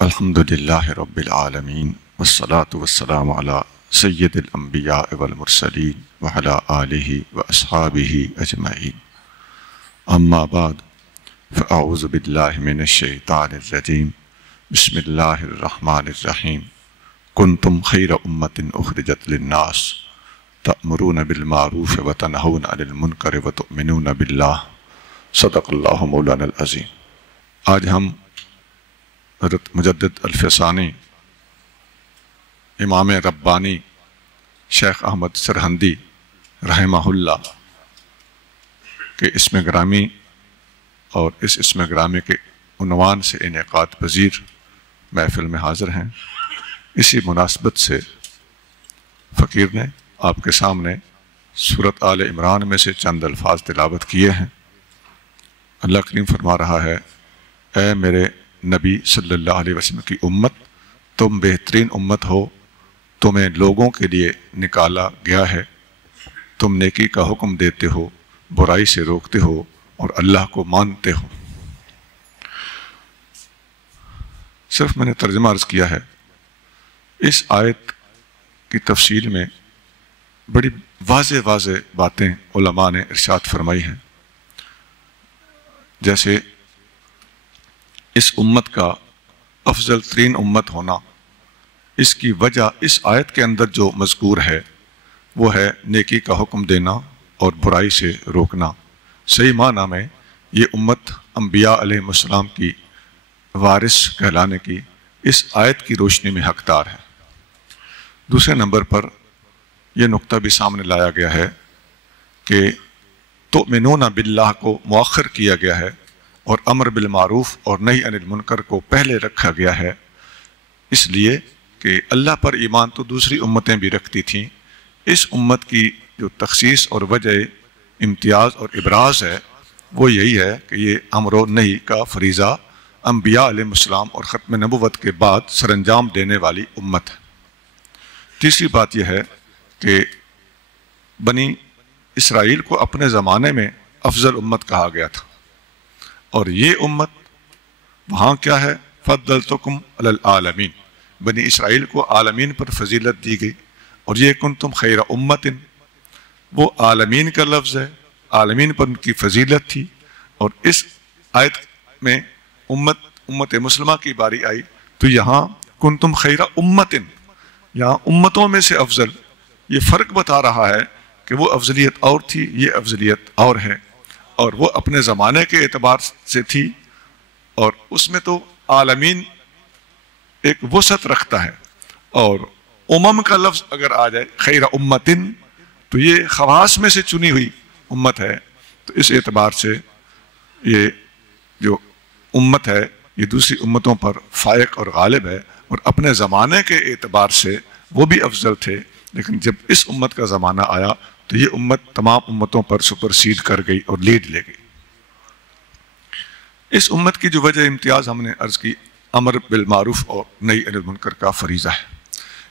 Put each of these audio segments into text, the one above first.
الحمدللہ رب العالمین والصلاة والسلام علی سید الانبیاء والمرسلین وعلی آلہ واصحابہ اجمعین اما بعد فاعوذ باللہ من الشیطان الرجیم بسم اللہ الرحمن الرحیم کنتم خیر امت اخرجت للناس تأمرون بالمعروف وتنہون عن المنکر وتؤمنون باللہ صدق اللہ مولانا العظیم۔ آج ہم حضرت مجدد الفسانی امام ربانی شیخ احمد سرہندی رحمہ اللہ کے اسم گرامی اور اس اسم گرامی کے عنوان سے انعقاد پذیر محفل میں حاضر ہیں۔ اسی مناسبت سے فقیر نے آپ کے سامنے سورۃ آل عمران میں سے چند الفاظ تلاوت کیے ہیں۔ اللہ کریم فرما رہا ہے، اے میرے نبی صلی اللہ علیہ وسلم کی امت، تم بہترین امت ہو، تمہیں لوگوں کے لیے نکالا گیا ہے، تم نیکی کا حکم دیتے ہو، برائی سے روکتے ہو اور اللہ کو مانتے ہو۔ صرف میں نے ترجمہ عرض کیا ہے۔ اس آیت کی تفصیل میں بڑی واضح باتیں علماء نے ارشاد فرمائی ہیں، جیسے اس امت کا افضل ترین امت ہونا، اس کی وجہ اس آیت کے اندر جو مذکور ہے وہ ہے نیکی کا حکم دینا اور برائی سے روکنا۔ صحیح معنی میں یہ امت انبیاء علیہ السلام کی وارث کہلانے کی اس آیت کی روشنی میں حقدار ہے۔ دوسرے نمبر پر یہ نقطہ بھی سامنے لایا گیا ہے کہ تؤمنون باللہ کو مؤخر کیا گیا ہے اور امر بالمعروف اور نہی عن المنکر کو پہلے رکھا گیا ہے، اس لیے کہ اللہ پر ایمان تو دوسری امتیں بھی رکھتی تھیں۔ اس امت کی جو تخصیص اور وجہ امتیاز اور ابراز ہے وہ یہی ہے کہ یہ امر و نہی کا فریضہ انبیاء علیہ السلام اور ختم نبوت کے بعد سر انجام دینے والی امت ہے۔ تیسری بات یہ ہے کہ بنی اسرائیل کو اپنے زمانے میں افضل امت کہا گیا تھا، اور یہ امت وہاں کیا ہے، فضلتکم علی العالمین، بنی اسرائیل کو عالمین پر فضیلت دی گئی، اور یہ کنتم خیر امت، وہ عالمین کا لفظ ہے، عالمین پر ان کی فضیلت تھی۔ اور اس آیت میں امت مسلمہ کی باری آئی تو یہاں کنتم خیر امت، یہاں امتوں میں سے افضل، یہ فرق بتا رہا ہے کہ وہ افضلیت اور تھی، یہ افضلیت اور ہے، اور وہ اپنے زمانے کے اعتبار سے تھی، اور اس میں تو عالمین ایک وسعت رکھتا ہے، اور امم کا لفظ اگر آ جائے خیر امتن تو یہ خواص میں سے چنی ہوئی امت ہے، تو اس اعتبار سے یہ جو امت ہے یہ دوسری امتوں پر فائق اور غالب ہے، اور اپنے زمانے کے اعتبار سے وہ بھی افضل تھے، لیکن جب اس امت کا زمانہ آیا تو یہ امت تمام امتوں پر سپرسیڈ کر گئی اور لیڈ لے گئی۔ اس امت کی جو وجہ امتیاز ہم نے عرض کی، امر بالمعروف اور نہی عن المنکر کا فریضہ ہے۔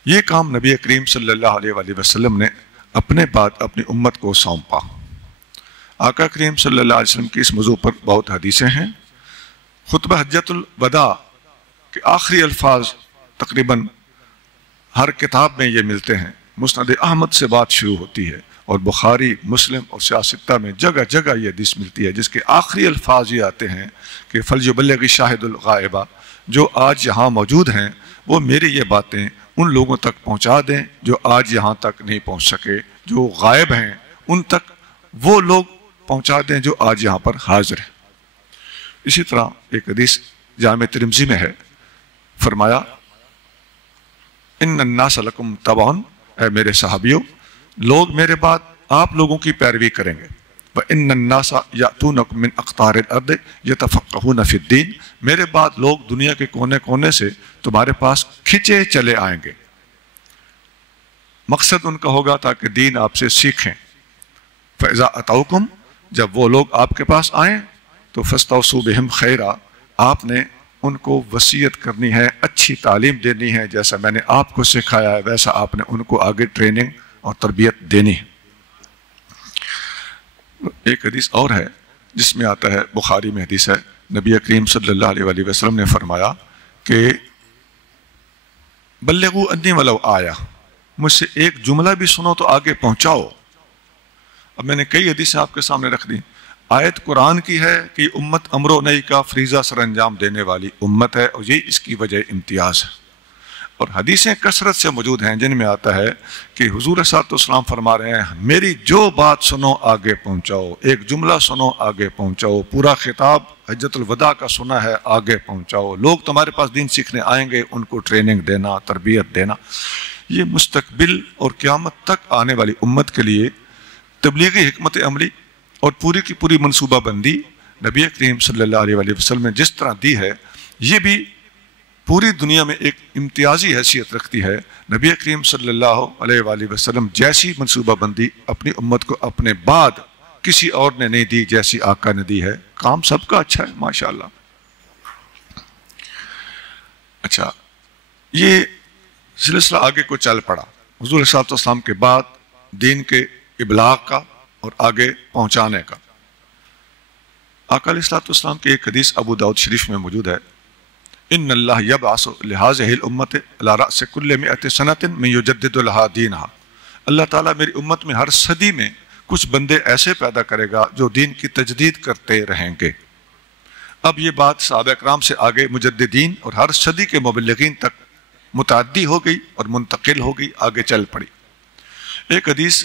یہ کام نبی کریم صلی اللہ علیہ وآلہ وسلم نے اپنے بعد اپنی امت کو سونپا۔ آقا کریم صلی اللہ علیہ وسلم کی اس موضوع پر بہت حدیثیں ہیں۔ خطبہ حجۃ الوداع کے آخری الفاظ تقریباً ہر کتاب میں یہ ملتے ہیں۔ مسند احمد سے بات شروع ہوتی ہے، اور بخاری، مسلم اور سیاستہ میں جگہ جگہ یہ حدیث ملتی ہے، جس کے آخری الفاظ یہ آتے ہیں کہ فَلْيُبَلِّغِ الشَّاهِدُ الْغَائِبَ، جو آج یہاں موجود ہیں وہ میری یہ باتیں ان لوگوں تک پہنچا دیں جو آج یہاں تک نہیں پہنچ سکے، جو غائب ہیں ان تک وہ لوگ پہنچا دیں جو آج یہاں پر حاضر ہیں۔ اسی طرح ایک حدیث جامع ترمذی میں ہے، فرمایا ان الناس لکم تبع، اے میرے صحابیوں، لوگ میرے بعد آپ لوگوں کی پیروی کریں گے۔ وَإِنَّ النَّاسَ يَأْتُونَكُم مِّنْ أَقْطَارِ الْأَرْضِ يَتَفَقَّهُونَ فِي الدِّينِ، میرے بعد لوگ دنیا کے کونے کونے سے تمہارے پاس کھچے چلے آئیں گے، مقصد ان کا ہوگا تاکہ دین آپ سے سیکھیں۔ فَإِذَا أَتَوْكُمْ، جب وہ لوگ آپ کے پاس آئیں تو فَاسْتَوْصُوا بِهِمْ خَيْرًا، آپ نے ان کو وصیت کرنی ہے، اچھی تعلیم دینی ہے، جیسا میں نے آپ کو سکھایا ہے ویسا آپ نے ان کو آگے ٹریننگ اور تربیت دینی ہے۔ ایک حدیث اور ہے جس میں آتا ہے، بخاری میں حدیث ہے، نبی کریم صلی اللہ علیہ وسلم نے فرمایا کہ بلغوا انی ولو آیا، مجھ سے ایک جملہ بھی سنو تو آگے پہنچاؤ۔ اب میں نے کئی حدیثیں آپ کے سامنے رکھ دی۔ آیت قرآن کی ہے کہ امت امر و نہی کا فریضہ سر انجام دینے والی امت ہے، اور یہی اس کی وجہ امتیاز ہے۔ اور حدیثیں کثرت سے موجود ہیں جن میں آتا ہے کہ حضور صلی اللہ علیہ وسلم فرما رہے ہیں میری جو بات سنو آگے پہنچاؤ، ایک جملہ سنو آگے پہنچاؤ، پورا خطاب حجۃ الوداع کا سنا ہے آگے پہنچاؤ، لوگ تمہارے پاس دین سیکھنے آئیں گے ان کو ٹریننگ دینا، تربیت دینا۔ یہ مستقبل اور قیامت تک آنے والی امت کے لیے تبلیغی حکمت عملی اور پوری کی پوری منصوبہ بندی نبی کریم صلی اللہ علیہ وسلم نے جس طرح دی ہے، یہ بھی پوری دنیا میں ایک امتیازی حیثیت رکھتی ہے۔ نبی کریم صلی اللہ علیہ وآلہ وسلم جیسی منصوبہ بندی اپنی امت کو اپنے بعد کسی اور نے نہیں دی جیسی آقا نے دی ہے۔ کام سب کا اچھا ہے ماشاءاللہ۔ اچھا، یہ سلسلہ آگے کو چل پڑا حضور صلی اللہ علیہ وسلم کے بعد دین کے ابلاغ کا اور آگے پہنچانے کا۔ آقا علیہ السلام کی ایک حدیث ابو داؤد شریف میں موجود ہے، ان اللہ یبعث لہذہ الامت علی رأس کل مئۃ سنۃ من یجدد لہا دینہا، اللہ تعالیٰ میری امت میں ہر صدی میں کچھ بندے ایسے پیدا کرے گا جو دین کی تجدید کرتے رہیں گے۔ اب یہ بات صحابہ اکرام سے آگے مجددین اور ہر صدی کے مبلغین تک متعدی ہو گئی اور منتقل ہو گئی، آگے چل پڑی۔ ایک حدیث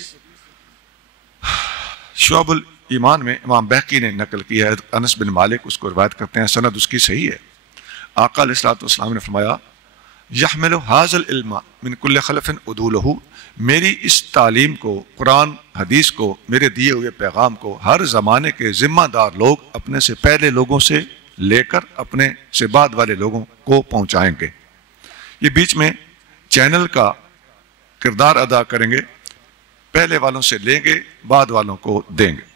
شعب الایمان میں امام بہقی نے نقل کیا ہے، انس بن مالک اس کو روایت کرتے ہیں، سند اس کی صحیح ہے۔ آقا علیہ السلام نے فرمایا یحمل ھذا العلم من کل خلف عدولہ، میری اس تعلیم کو، قرآن حدیث کو، میرے دیے ہوئے پیغام کو ہر زمانے کے ذمہ دار لوگ اپنے سے پہلے لوگوں سے لے کر اپنے سے بعد والے لوگوں کو پہنچائیں گے۔ یہ بیچ میں چینل کا کردار ادا کریں گے، پہلے والوں سے لیں گے، بعد والوں کو دیں گے،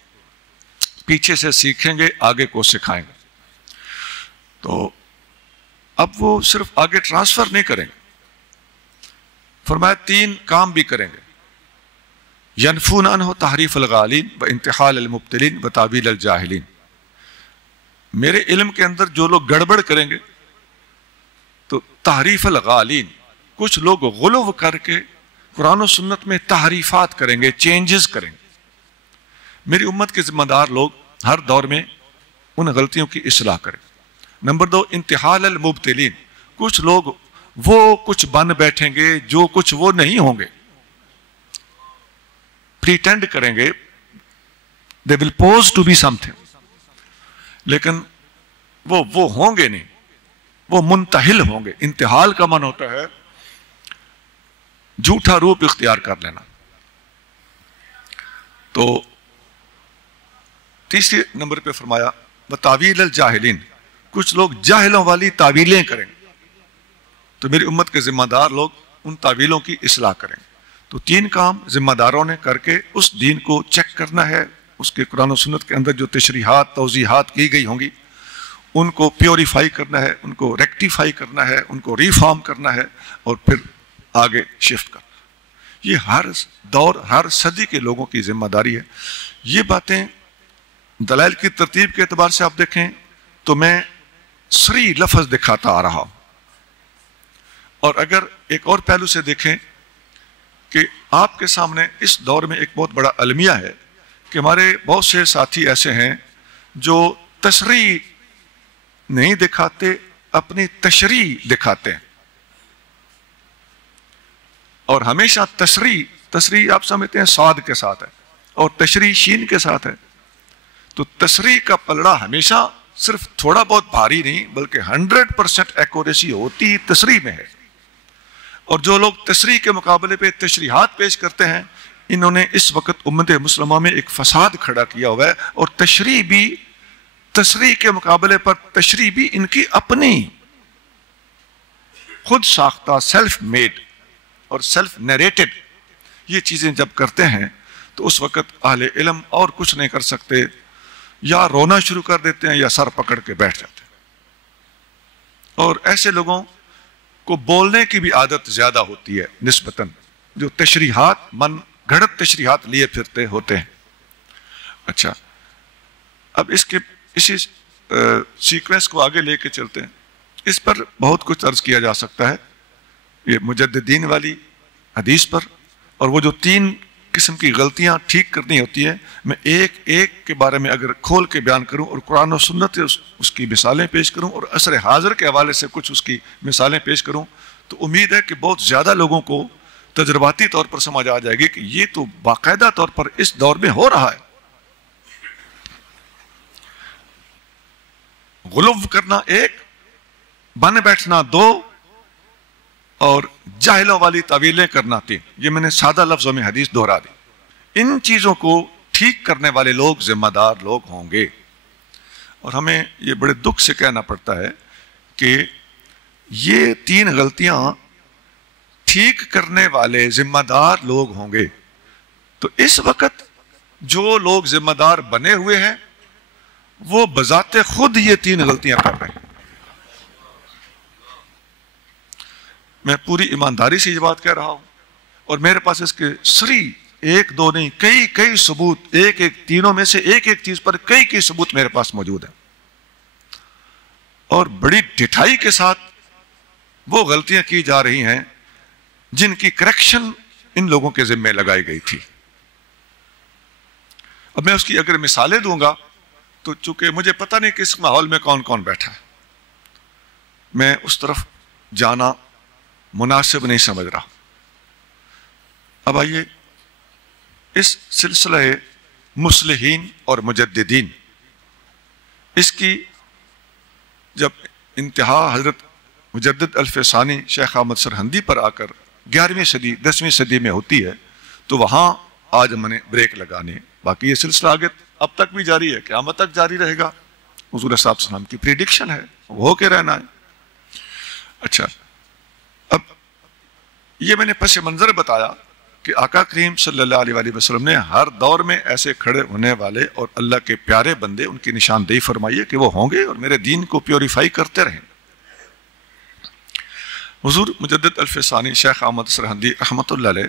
پیچھے سے سیکھیں گے، آگے کو سکھائیں گے۔ تو اب وہ صرف آگے ٹرانسفر نہیں کریں گے، فرمایا تین کام بھی کریں گے، ینفون عنہ تحریف الغالین و انتحال المبتلین و تعویل الجاہلین۔ میرے علم کے اندر جو لوگ گڑبڑ کریں گے تو تحریف الغالین، کچھ لوگ غلو کر کے قرآن و سنت میں تحریفات کریں گے، چینجز کریں گے۔ میری امت کے ذمہ دار لوگ ہر دور میں ان غلطیوں کی اصلاح کریں۔ نمبر دو، انتحال المبتلین، کچھ لوگ وہ کچھ بن بیٹھیں گے جو کچھ وہ نہیں ہوں گے، پریٹینڈ کریں گے، they will pose to be something، لیکن وہ ہوں گے نہیں، وہ منتحل ہوں گے۔ انتحال کا معنی ہوتا ہے جھوٹا روپ اختیار کر لینا۔ تو تیسرے نمبر پہ فرمایا بتاویل الجاہلین، کچھ لوگ جاہلوں والی تعویلیں کریں گے، تو میری امت کے ذمہ دار لوگ ان تعویلوں کی اصلاح کریں گے۔ تو تین کام ذمہ داروں نے کر کے اس دین کو چیک کرنا ہے، اس کے قرآن و سنت کے اندر جو تشریحات توضیحات کی گئی ہوں گی ان کو پیوریفائی کرنا ہے، ان کو ریکٹیفائی کرنا ہے، ان کو ریفارم کرنا ہے، اور پھر آگے شفٹ کرنا۔ یہ ہر دور ہر صدی کے لوگوں کی ذمہ داری ہے۔ یہ باتیں دلائل کی ترتیب کے اعتبار سے آپ دیکھیں تو میں سری لفظ دکھاتا آ رہا ہوں، اور اگر ایک اور پہلو سے دیکھیں کہ آپ کے سامنے اس دور میں ایک بہت بڑا المیہ ہے کہ ہمارے بہت سے ساتھی ایسے ہیں جو تشریح نہیں دکھاتے، اپنی تشریح دکھاتے ہیں، اور ہمیشہ تشریح آپ سمجھتے ہیں صاد کے ساتھ ہے اور تشریح شین کے ساتھ ہے۔ تو تشریح کا پلڑا ہمیشہ صرف تھوڑا بہت بھاری نہیں بلکہ 100% ایکوریسی ہوتی تشریح میں ہے۔ اور جو لوگ تشریح کے مقابلے پہ تشریحات پیش کرتے ہیں، انہوں نے اس وقت امت مسلمہ میں ایک فساد کھڑا کیا ہوا ہے، اور تشریح کے مقابلے پر تشریح بھی ان کی اپنی خود ساختہ، سیلف میڈ اور سیلف نیریٹڈ یہ چیزیں جب کرتے ہیں تو اس وقت اہل علم اور کچھ نہیں کر سکتے، یا رونا شروع کر دیتے ہیں یا سر پکڑ کے بیٹھ جاتے ہیں۔ اور ایسے لوگوں کو بولنے کی بھی عادت زیادہ ہوتی ہے نسبتاً، جو تشریحات من گھڑت تشریحات لیے پھرتے ہوتے ہیں۔ اچھا، اب اسی سیکوینس کو آگے لے کے چلتے ہیں۔ اس پر بہت کچھ عرض کیا جا سکتا ہے، یہ مجددین والی حدیث پر، اور وہ جو 3 قسم کی غلطیاں ٹھیک کرنی ہوتی ہے، میں ایک ایک کے بارے میں اگر کھول کے بیان کروں اور قرآن و سنت سے اس کی مثالیں پیش کروں اور عصر حاضر کے حوالے سے کچھ اس کی مثالیں پیش کروں، تو امید ہے کہ بہت زیادہ لوگوں کو تجرباتی طور پر سمجھ آ جائے گی کہ یہ تو باقاعدہ طور پر اس دور میں ہو رہا ہے۔ غلو کرنا 1، بن بیٹھنا 2، اور جاہلوں والی تعویلیں کرنا 3۔ یہ میں نے سادہ لفظوں میں حدیث دہرا دی۔ ان چیزوں کو ٹھیک کرنے والے لوگ ذمہ دار لوگ ہوں گے، اور ہمیں یہ بڑے دکھ سے کہنا پڑتا ہے کہ یہ 3 غلطیاں ٹھیک کرنے والے ذمہ دار لوگ ہوں گے۔ تو اس وقت جو لوگ ذمہ دار بنے ہوئے ہیں وہ بذات خود یہ 3 غلطیاں کر رہے ہیں۔ میں پوری ایمانداری سے یہ بات کہہ رہا ہوں، اور میرے پاس اس کے سری 1 2 نہیں، کئی ثبوت، ایک تینوں میں سے ایک چیز پر کئی ثبوت میرے پاس موجود ہیں، اور بڑی ڈٹھائی کے ساتھ وہ غلطیاں کی جا رہی ہیں جن کی کریکشن ان لوگوں کے ذمہ لگائی گئی تھی۔ اب میں اس کی اگر مثالیں دوں گا تو چونکہ مجھے پتہ نہیں کہ اس ماحول میں کون کون بیٹھا ہے، میں اس طرف جانا مناسب نہیں سمجھ رہا۔ اب آئیے اس سلسلہ مصلحین اور مجددین، اس کی جب انتہا حضرت مجدد الف ثانی شیخ احمد سرہندی پر آ کر 11ویں صدی 10ویں صدی میں ہوتی ہے، تو وہاں آج میں نے بریک لگانے، باقی یہ سلسلہ آگے اب تک بھی جاری ہے، قیامت تک جاری رہے گا۔ حضور صاحب السلام کی پریڈکشن ہے، وہ ہو کے رہنا ہے۔ اچھا، اب یہ میں نے پس منظر بتایا کہ آقا کریم صلی اللہ علیہ وآلہ وسلم نے ہر دور میں ایسے کھڑے ہونے والے اور اللہ کے پیارے بندے، ان کی نشاندہی فرمائی ہے کہ وہ ہوں گے اور میرے دین کو پیوریفائی کرتے رہیں۔ حضور مجدد الف ثانی شیخ احمد سرہندی رحمۃ اللہ علیہ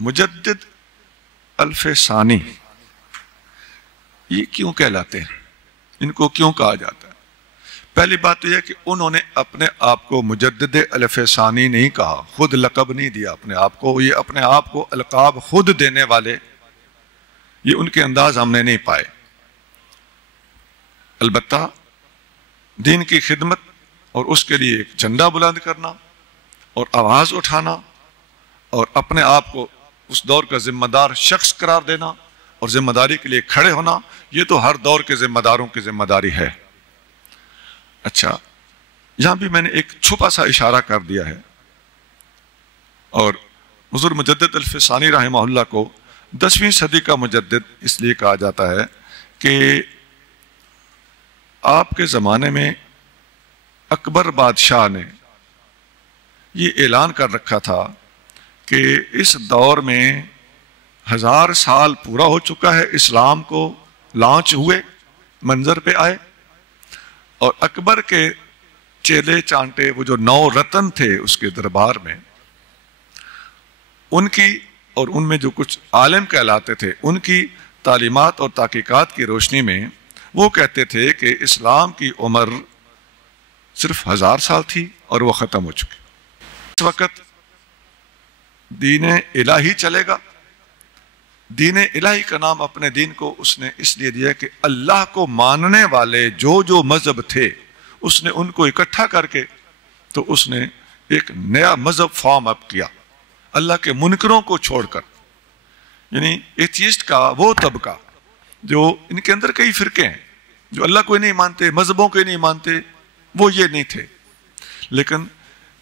مجدد الف ثانی یہ کیوں کہلاتے ہیں، ان کو کیوں کہا جاتا ہے؟ پہلی بات تو یہ کہ انہوں نے اپنے آپ کو مجدد الف ثانی نہیں کہا، خود لقب نہیں دیا اپنے آپ کو، یہ اپنے آپ کو القاب خود دینے والے یہ ان کے انداز ہم نے نہیں پائے۔ البتہ دین کی خدمت اور اس کے لیے ایک جھنڈا بلند کرنا اور آواز اٹھانا اور اپنے آپ کو اس دور کا ذمہ دار شخص قرار دینا اور ذمہ داری کے لیے کھڑے ہونا، یہ تو ہر دور کے ذمہ داروں کی ذمہ داری ہے۔ اچھا، یہاں بھی میں نے ایک چھپا سا اشارہ کر دیا ہے، اور حضور مجدد الف ثانی رحمہ اللہ کو 10ویں صدی کا مجدد اس لیے کہا جاتا ہے کہ آپ کے زمانے میں اکبر بادشاہ نے یہ اعلان کر رکھا تھا کہ اس دور میں 1000 سال پورا ہو چکا ہے اسلام کو لانچ ہوئے، منظر پہ آئے، اور اکبر کے چیلے چانٹے وہ جو 9 رتن تھے اس کے دربار میں، ان کی اور ان میں جو کچھ عالم کہلاتے تھے ان کی تعلیمات اور تحقیقات کی روشنی میں وہ کہتے تھے کہ اسلام کی عمر صرف 1000 سال تھی اور وہ ختم ہو چکی۔ اس وقت دین الہی چلے گا۔ دین الہی کا نام اپنے دین کو اس نے اس لیے دیا کہ اللہ کو ماننے والے جو مذہب تھے اس نے ان کو اکٹھا کر کے تو اس نے ایک نیا مذہب فارم اپ کیا، اللہ کے منکروں کو چھوڑ کر، یعنی ایتھیسٹ کا وہ طبقہ جو ان کے اندر کئی فرقے ہیں جو اللہ کو نہیں مانتے، مذہبوں کو نہیں مانتے، وہ یہ نہیں تھے، لیکن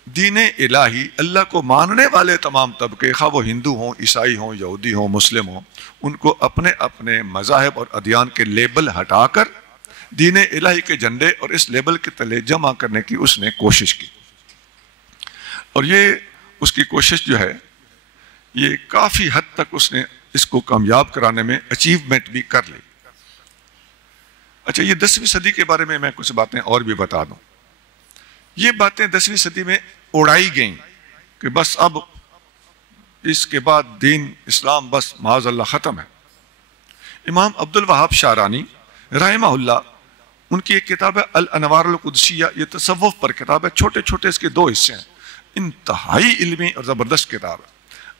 دین الہی اللہ کو ماننے والے تمام طبقے، خواہ وہ ہندو ہوں، عیسائی ہوں، یہودی ہوں، مسلم ہوں، ان کو اپنے اپنے مذاہب اور ادیان کے لیبل ہٹا کر دین الہی کے جھنڈے اور اس لیبل کے تلے جمع کرنے کی اس نے کوشش کی، اور یہ اس کی کوشش جو ہے یہ کافی حد تک اس نے اس کو کامیاب کرانے میں اچیومنٹ بھی کر لی۔ اچھا، یہ 10ویں صدی کے بارے میں کچھ باتیں اور بھی بتا دوں۔ یہ باتیں 10ویں صدی میں اڑائی گئیں کہ بس اب اس کے بعد دین اسلام بس معاذ اللہ ختم ہے۔ امام عبد الوہاب شعرانی رحمہ اللہ ان کی ایک کتاب ہے الانوار القدسیہ، یہ تصوف پر کتاب ہے، چھوٹے چھوٹے اس کے 2 حصے ہیں، انتہائی علمی اور زبردست کتاب ہے۔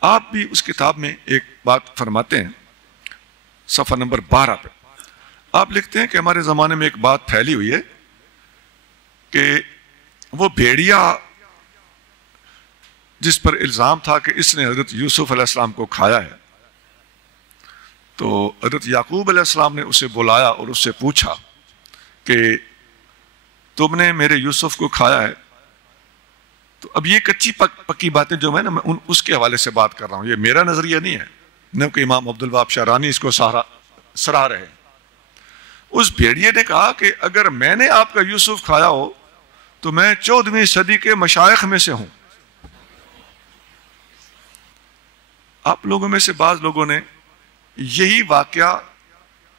آپ بھی اس کتاب میں ایک بات فرماتے ہیں صفحہ نمبر 12 پہ، آپ لکھتے ہیں کہ ہمارے زمانے میں ایک بات پھیلی ہوئی ہے کہ وہ بھیڑیا جس پر الزام تھا کہ اس نے حضرت یوسف علیہ السلام کو کھایا ہے، تو حضرت یعقوب علیہ السلام نے اسے بلایا اور اس سے پوچھا کہ تم نے میرے یوسف کو کھایا ہے۔ تو اب یہ کچی پکی باتیں جو میں اس کے حوالے سے بات کر رہا ہوں، یہ میرا نظریہ نہیں ہے، نہ کہ امام عبدالوہاب شعرانی اس کو سراہ رہے ہیں۔ اس بھیڑیے نے کہا کہ اگر میں نے آپ کا یوسف کھایا ہو تو میں 14ویں صدی کے مشائخ میں سے ہوں۔ آپ لوگوں میں سے بعض لوگوں نے یہی واقعہ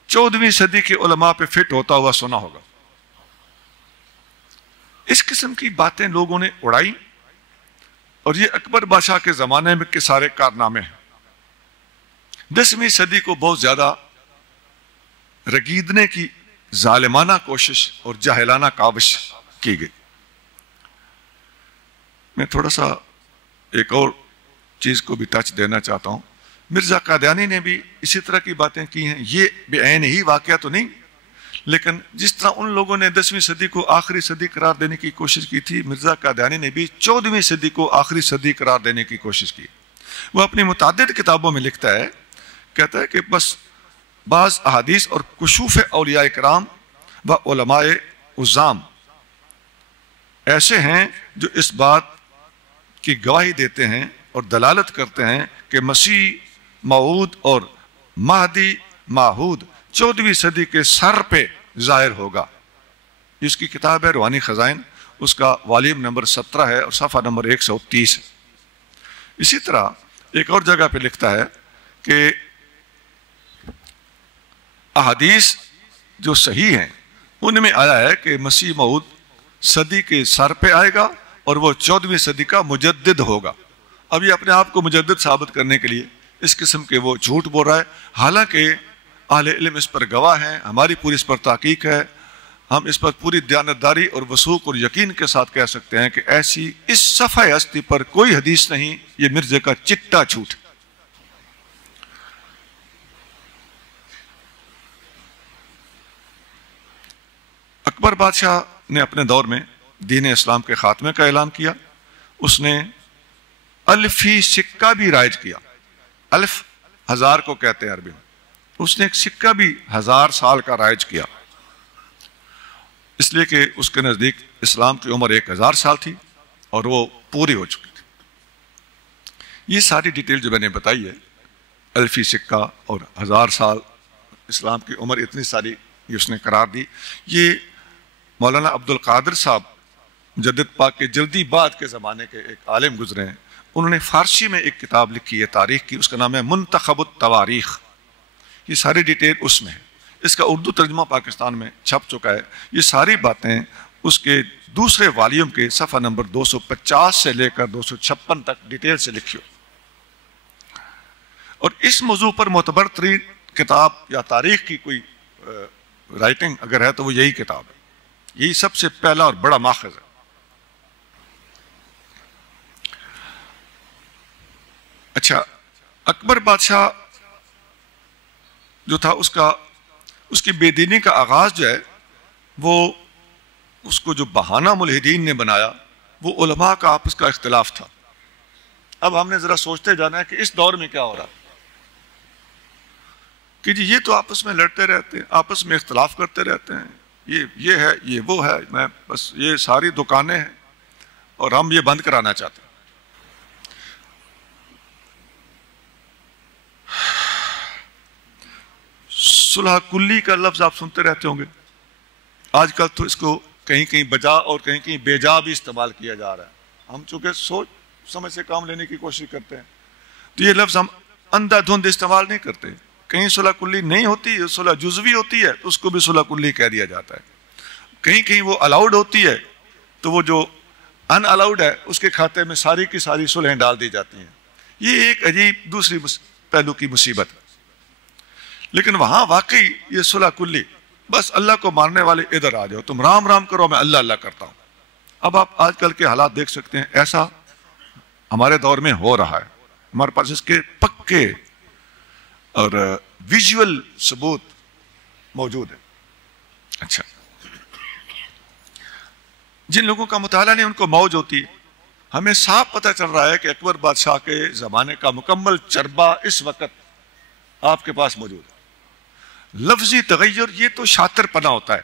14ویں صدی کے علماء پہ فٹ ہوتا ہوا سنا ہوگا۔ اس قسم کی باتیں لوگوں نے اڑائی، اور یہ اکبر بادشاہ کے زمانے میں کے سارے کارنامے ہیں۔ 10ویں صدی کو بہت زیادہ رگیدنے کی ظالمانہ کوشش اور جاہلانہ کاوش کی گئی۔ میں تھوڑا سا ایک اور چیز کو بھی ٹچ دینا چاہتا ہوں۔ مرزا قادیانی نے بھی اسی طرح کی باتیں کی ہیں، یہ بے عین ہی واقعہ تو نہیں، لیکن جس طرح ان لوگوں نے 10ویں صدی کو آخری صدی قرار دینے کی کوشش کی تھی، مرزا قادیانی نے بھی 14ویں صدی کو آخری صدی قرار دینے کی کوشش کی۔ وہ اپنی متعدد کتابوں میں لکھتا ہے، کہتا ہے کہ بس بعض احادیث اور کشوف اولیاء کرام و علماء عظام ایسے ہیں جو اس بات کی گواہی دیتے ہیں اور دلالت کرتے ہیں کہ مسیح موعود اور مہدی معہود 14ویں صدی کے سر پہ ظاہر ہوگا۔ اس کی کتاب ہے روحانی خزائن، اس کا والیوم نمبر 17 ہے اور صفحہ نمبر 130 ہے۔ اسی طرح ایک اور جگہ پہ لکھتا ہے کہ احادیث جو صحیح ہیں ان میں آیا ہے کہ مسیح موعود صدی کے سر پہ آئے گا اور وہ 14ویں صدی کا مجدد ہوگا۔ اب یہ اپنے آپ کو مجدد ثابت کرنے کے لیے اس قسم کے وہ جھوٹ بول رہا ہے، حالانکہ اہل علم اس پر گواہ ہیں، ہماری پوری اس پر تحقیق ہے، ہم اس پر پوری دیانتداری اور وثوق اور یقین کے ساتھ کہہ سکتے ہیں کہ ایسی اس صفحہ ہستی پر کوئی حدیث نہیں، یہ مرزے کا چٹا جھوٹ۔ اکبر بادشاہ نے اپنے دور میں دین اسلام کے خاتمے کا اعلان کیا۔ اس نے الفی سکہ بھی رائج کیا۔ الف 1000 کو کہتے ہیں عربی میں۔ اس نے ایک سکہ بھی 1000 سال کا رائج کیا، اس لیے کہ اس کے نزدیک اسلام کی عمر 1000 سال تھی اور وہ پوری ہو چکی تھی۔ یہ ساری ڈیٹیل جو میں نے بتائی ہے، الفی سکہ اور 1000 سال اسلام کی عمر اتنی ساری یہ اس نے قرار دی، یہ مولانا عبد القادر صاحب مجدد پاک کے جلدی بعد کے زمانے کے ایک عالم گزرے ہیں، انہوں نے فارسی میں ایک کتاب لکھی ہے تاریخ کی، اس کا نام ہے منتخب التواریخ۔ یہ ساری ڈیٹیل اس میں ہے، اس کا اردو ترجمہ پاکستان میں چھپ چکا ہے۔ یہ ساری باتیں اس کے دوسرے والیوم کے صفحہ نمبر 250 سے لے کر 256 تک ڈیٹیل سے لکھی ہو۔ اور اس موضوع پر معتبر ترین کتاب یا تاریخ کی کوئی رائٹنگ اگر ہے تو وہ یہی کتاب ہے، یہی سب سے پہلا اور بڑا ماخذ ہے۔ اچھا، اکبر بادشاہ جو تھا اس کی بے دینی کا آغاز جو ہے وہ اس کو جو بہانہ ملحدین نے بنایا وہ علماء کا آپس کا اختلاف تھا۔ اب ہم نے ذرا سوچتے جانا ہے کہ اس دور میں کیا ہو رہا ہے کہ جی یہ تو آپس میں لڑتے رہتے ہیں، آپس میں اختلاف کرتے رہتے ہیں، یہ ہے، یہ وہ ہے، میں بس یہ ساری دکانیں ہیں اور ہم یہ بند کرانا چاہتے ہیں۔ صلح کلی کا لفظ آپ سنتے رہتے ہوں گے، آج کل تو اس کو کہیں کہیں بجا اور کہیں کہیں بے جا بھی استعمال کیا جا رہا ہے۔ ہم چونکہ سوچ سمجھ سے کام لینے کی کوشش کرتے ہیں تو یہ لفظ ہم اندھا دھند استعمال نہیں کرتے۔ کہیں صلح کلی نہیں ہوتی، صلح جزوی ہوتی ہے تو اس کو بھی صلح کلی کہہ دیا جاتا ہے۔ کہیں کہیں وہ الاؤڈ ہوتی ہے تو وہ جو ان الاؤڈ ہے اس کے کھاتے میں ساری کی ساری صلحیں ڈال دی جاتی ہیں۔ یہ ایک عجیب دوسری پہلو کی مصیبت ہے، لیکن وہاں واقعی یہ صلح کلی بس اللہ کو ماننے والے ادھر آ جاؤ، تم رام رام کرو، میں اللہ اللہ کرتا ہوں۔ اب آپ آج کل کے حالات دیکھ سکتے ہیں، ایسا ہمارے دور میں ہو رہا ہے، ہمارے پاس اس کے پکے اور ویژول ثبوت موجود ہے۔ اچھا، جن لوگوں کا مطالعہ نہیں ان کو موج ہوتی ہے۔ ہمیں صاف پتہ چل رہا ہے کہ اکبر بادشاہ کے زمانے کا مکمل چربہ اس وقت آپ کے پاس موجود ہے۔ لفظی تغیر یہ تو شاطر پنا ہوتا ہے،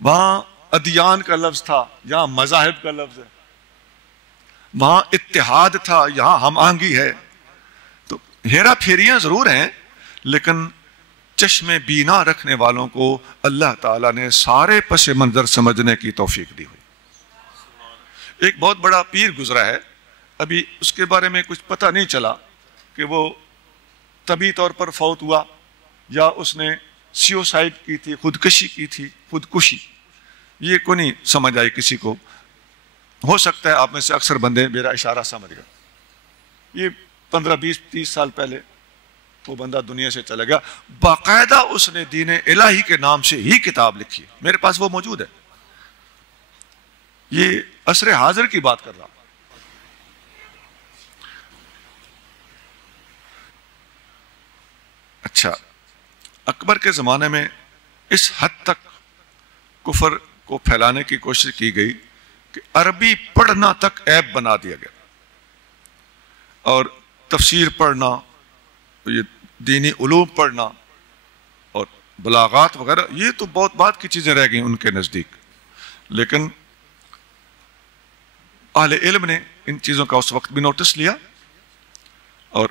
وہاں ادیان کا لفظ تھا، یہاں مذاہب کا لفظ ہے، وہاں اتحاد تھا، یہاں ہم آہنگی ہے۔ تو ہیرا پھیریاں ضرور ہیں، لیکن چشم بینا رکھنے والوں کو اللہ تعالیٰ نے سارے پس منظر سمجھنے کی توفیق دی ہوئی۔ ایک بہت بڑا پیر گزرا ہے، ابھی اس کے بارے میں کچھ پتہ نہیں چلا کہ وہ طبی طور پر فوت ہوا یا اس نے سیوسائڈ کی تھی، خودکشی کی تھی، خودکشی، یہ کو نہیں سمجھ آئی کسی کو۔ ہو سکتا ہے آپ میں سے اکثر بندے میرا اشارہ سمجھ گئے۔ یہ 15 20 30 سال پہلے وہ بندہ دنیا سے چلا گیا، باقاعدہ اس نے دین الہی کے نام سے ہی کتاب لکھی، میرے پاس وہ موجود ہے۔ یہ عصر حاضر کی بات کر رہا ہوں۔ اچھا، اکبر کے زمانے میں اس حد تک کفر کو پھیلانے کی کوشش کی گئی کہ عربی پڑھنا تک عیب بنا دیا گیا، اور تفسیر پڑھنا، یہ دینی علوم پڑھنا اور بلاغات وغیرہ یہ تو بہت بات کی چیزیں رہ گئیں ان کے نزدیک۔ لیکن اہل علم نے ان چیزوں کا اس وقت بھی نوٹس لیا، اور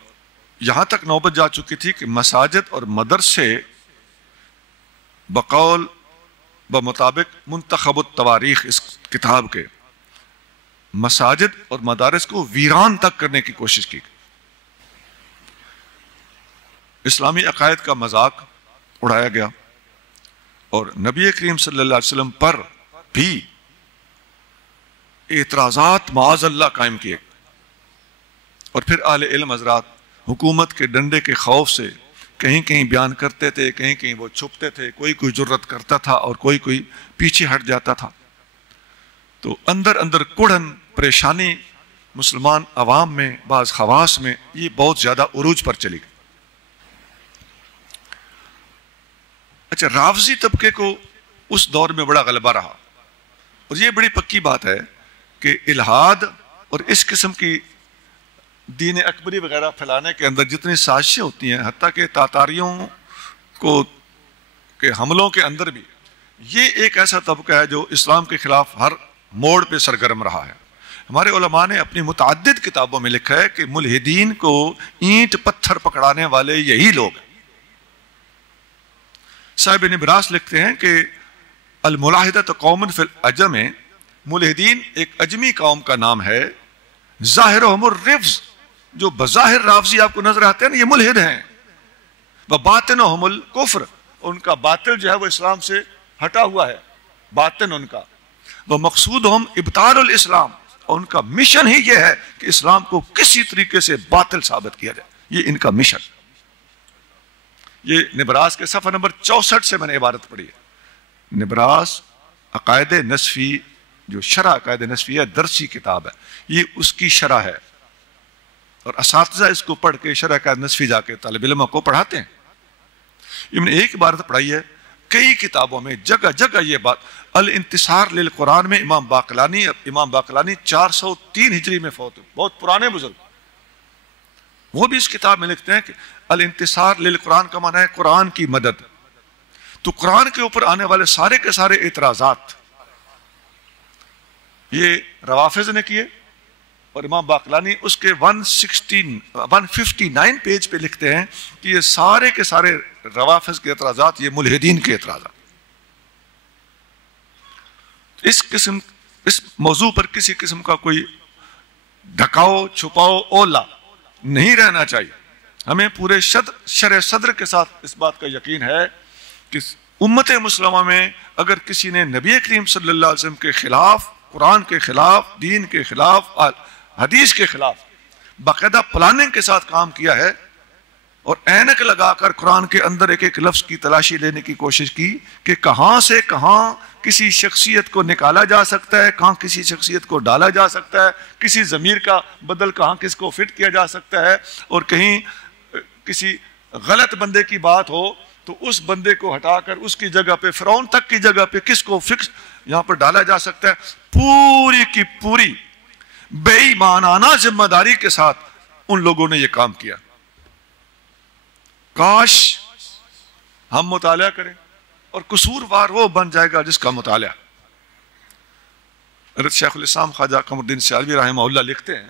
یہاں تک نوبت جا چکی تھی کہ مساجد اور مدرسے بقول بمطابق منتخب التواریخ اس کتاب کے مساجد اور مدارس کو ویران تک کرنے کی کوشش کی۔ اسلامی عقائد کا مذاق اڑایا گیا، اور نبی کریم صلی اللہ علیہ وسلم پر بھی اعتراضات معاذ اللہ قائم کیے، اور پھر اہل علم حضرات حکومت کے ڈنڈے کے خوف سے کہیں کہیں بیان کرتے تھے، کہیں کہیں وہ چھپتے تھے، کوئی جرت کرتا تھا اور کوئی پیچھے ہٹ جاتا تھا۔ تو اندر اندر کڑھن پریشانی مسلمان عوام میں، بعض خواص میں یہ بہت زیادہ عروج پر چلی گئی۔ اچھا، رافضی طبقے کو اس دور میں بڑا غلبہ رہا، اور یہ بڑی پکی بات ہے کہ الہاد اور اس قسم کی دین اکبری وغیرہ پھیلانے کے اندر جتنی سازشیں ہوتی ہیں، حتیٰ کہ تاتاریوں کو کے حملوں کے اندر بھی یہ ایک ایسا طبقہ ہے جو اسلام کے خلاف ہر موڑ پہ سرگرم رہا ہے۔ ہمارے علماء نے اپنی متعدد کتابوں میں لکھا ہے کہ ملحدین کو اینٹ پتھر پکڑانے والے یہی لوگ ہیں۔ صاحب نبراس لکھتے ہیں کہ الملاحدۃ قوم فی العجم، ملحدین ایک عجمی قوم کا نام ہے، ظاہرہم الرفض، جو بظاہر رافضی آپ کو نظر آتے ہیں نا، یہ ملحد ہیں، وباطنہم الکفر، ان کا باطل جو ہے وہ اسلام سے ہٹا ہوا ہے، باطن ان کا، ومقصودہم ابطال الاسلام، اور ان کا مشن ہی یہ ہے کہ اسلام کو کسی طریقے سے باطل ثابت کیا جائے، یہ ان کا مشن۔ یہ نبراس کے صفحہ نمبر 64 سے میں نے عبارت پڑھی ہے۔ نبراس عقائد نصفی، جو شرح عقائد نصفی ہے، درسی کتاب ہے، یہ اس کی شرح ہے، اور اساتذہ اس کو پڑھ کے شرح عقائد نصفی جا کے طالب علموں کو پڑھاتے ہیں۔ انہوں نے ایک عبارت پڑھائی ہے، کئی کتابوں میں جگہ جگہ یہ بات۔ الانتصار للقرآن میں امام باقلانی 403 ہجری میں فوت ہوئے، بہت پرانے بزرگ، وہ بھی اس کتاب میں لکھتے ہیں کہ الانتصار للقرآن کا معنی ہے قرآن کی مدد۔ تو قرآن کے اوپر آنے والے سارے کے سارے اعتراضات یہ روافض نے کیے، اور امام باقلانی اس کے 159 پیج پہ لکھتے ہیں کہ یہ سارے کے سارے روافض کے اعتراضات یہ ملحدین کے اعتراضات۔ اس موضوع پر کسی قسم کا کوئی ڈھکاؤ چھپاؤ اولا نہیں رہنا چاہیے۔ ہمیں پورے شرح صدر کے ساتھ اس بات کا یقین ہے کہ امت مسلمہ میں اگر کسی نے نبی کریم صلی اللہ علیہ وسلم کے خلاف، قرآن کے خلاف، دین کے خلاف، حدیث کے خلاف باقاعدہ پلاننگ کے ساتھ کام کیا ہے، اور اینک لگا کر قرآن کے اندر ایک ایک لفظ کی تلاشی لینے کی کوشش کی کہ کہاں سے کہاں کسی شخصیت کو نکالا جا سکتا ہے، کہاں کسی شخصیت کو ڈالا جا سکتا ہے، کسی ضمیر کا بدل کہاں کس کو فٹ کیا جا سکتا ہے، اور کہیں کسی غلط بندے کی بات ہو تو اس بندے کو ہٹا کر اس کی جگہ پہ فرعون تک کی جگہ پہ کس کو فکس یہاں پر ڈالا جا سکتا ہے. پوری کی پوری بے ایمانانہ ذمہ داری کے ساتھ ان لوگوں نے یہ کام کیا. کاش ہم مطالعہ کریں اور قصوروار وہ بن جائے گا جس کا مطالعہ. حضرت شیخ الاسلام خواجہ قمر الدین سیالوی رحمہ اللہ لکھتے ہیں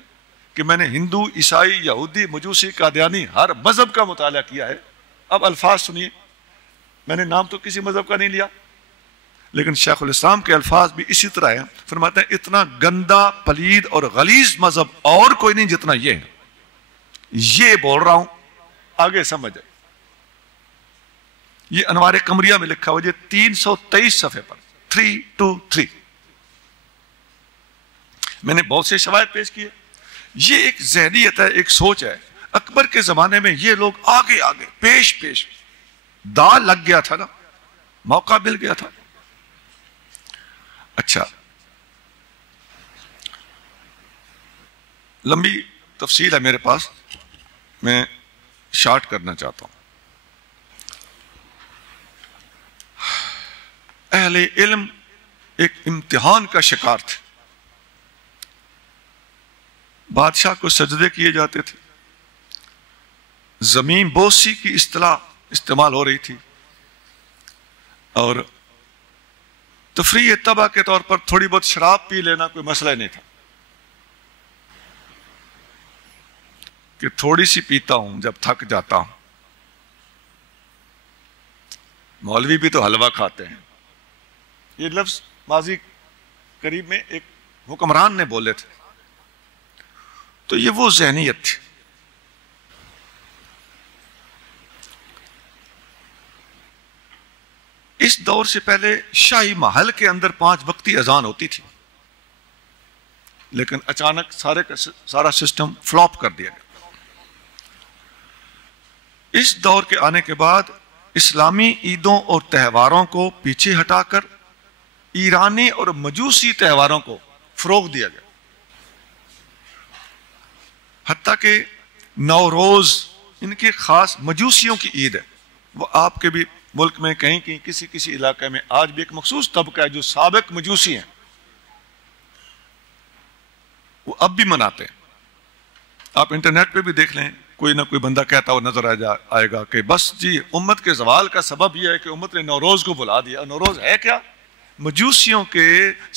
کہ میں نے ہندو، عیسائی، یہودی، مجوسی، قادیانی ہر مذہب کا مطالعہ کیا ہے. اب الفاظ سنیے، میں نے نام تو کسی مذہب کا نہیں لیا، لیکن شیخ الاسلام کے الفاظ بھی اسی طرح ہیں. فرماتے ہیں اتنا گندا، پلید اور غلیظ مذہب اور کوئی نہیں جتنا یہ ہے. یہ بول رہا ہوں، آگے سمجھ آئے. یہ انوار قمریہ میں لکھا ہوا، یہ 323 صفحے پر 323. میں نے بہت سے شواہد پیش کیے. یہ ایک ذہنیت ہے، ایک سوچ ہے. اکبر کے زمانے میں یہ لوگ آگے آگے پیش پیش، داغ لگ گیا تھا نا، موقع مل گیا تھا. اچھا، لمبی تفصیل ہے میرے پاس، میں شارٹ کرنا چاہتا ہوں. اہل علم ایک امتحان کا شکار تھے. بادشاہ کو سجدے کیے جاتے تھے، زمین بوسی کی اصطلاح استعمال ہو رہی تھی، اور تفریح طبع کے طور پر تھوڑی بہت شراب پی لینا کوئی مسئلہ نہیں تھا کہ تھوڑی سی پیتا ہوں جب تھک جاتا ہوں. مولوی بھی تو حلوہ کھاتے ہیں. یہ لفظ ماضی قریب میں ایک حکمران نے بولے تھے. تو یہ وہ ذہنیت تھی. اس دور سے پہلے شاہی محل کے اندر 5 وقتی اذان ہوتی تھی، لیکن اچانک سارا سسٹم فلاپ کر دیا گیا. اس دور کے آنے کے بعد اسلامی عیدوں اور تہواروں کو پیچھے ہٹا کر ایرانی اور مجوسی تہواروں کو فروغ دیا گیا. حتیٰ کہ نوروز ان کی خاص مجوسیوں کی عید ہے. وہ آپ کے بھی ملک میں کہیں کہیں کسی کسی علاقے میں آج بھی ایک مخصوص طبقہ ہے جو سابق مجوسی ہیں، وہ اب بھی مناتے ہیں. آپ انٹرنیٹ پہ بھی دیکھ لیں، کوئی نہ کوئی بندہ کہتا ہوا نظر آئے گا کہ بس جی امت کے زوال کا سبب یہ ہے کہ امت نے نوروز کو بلا دیا. نوروز ہے کیا؟ مجوسیوں کے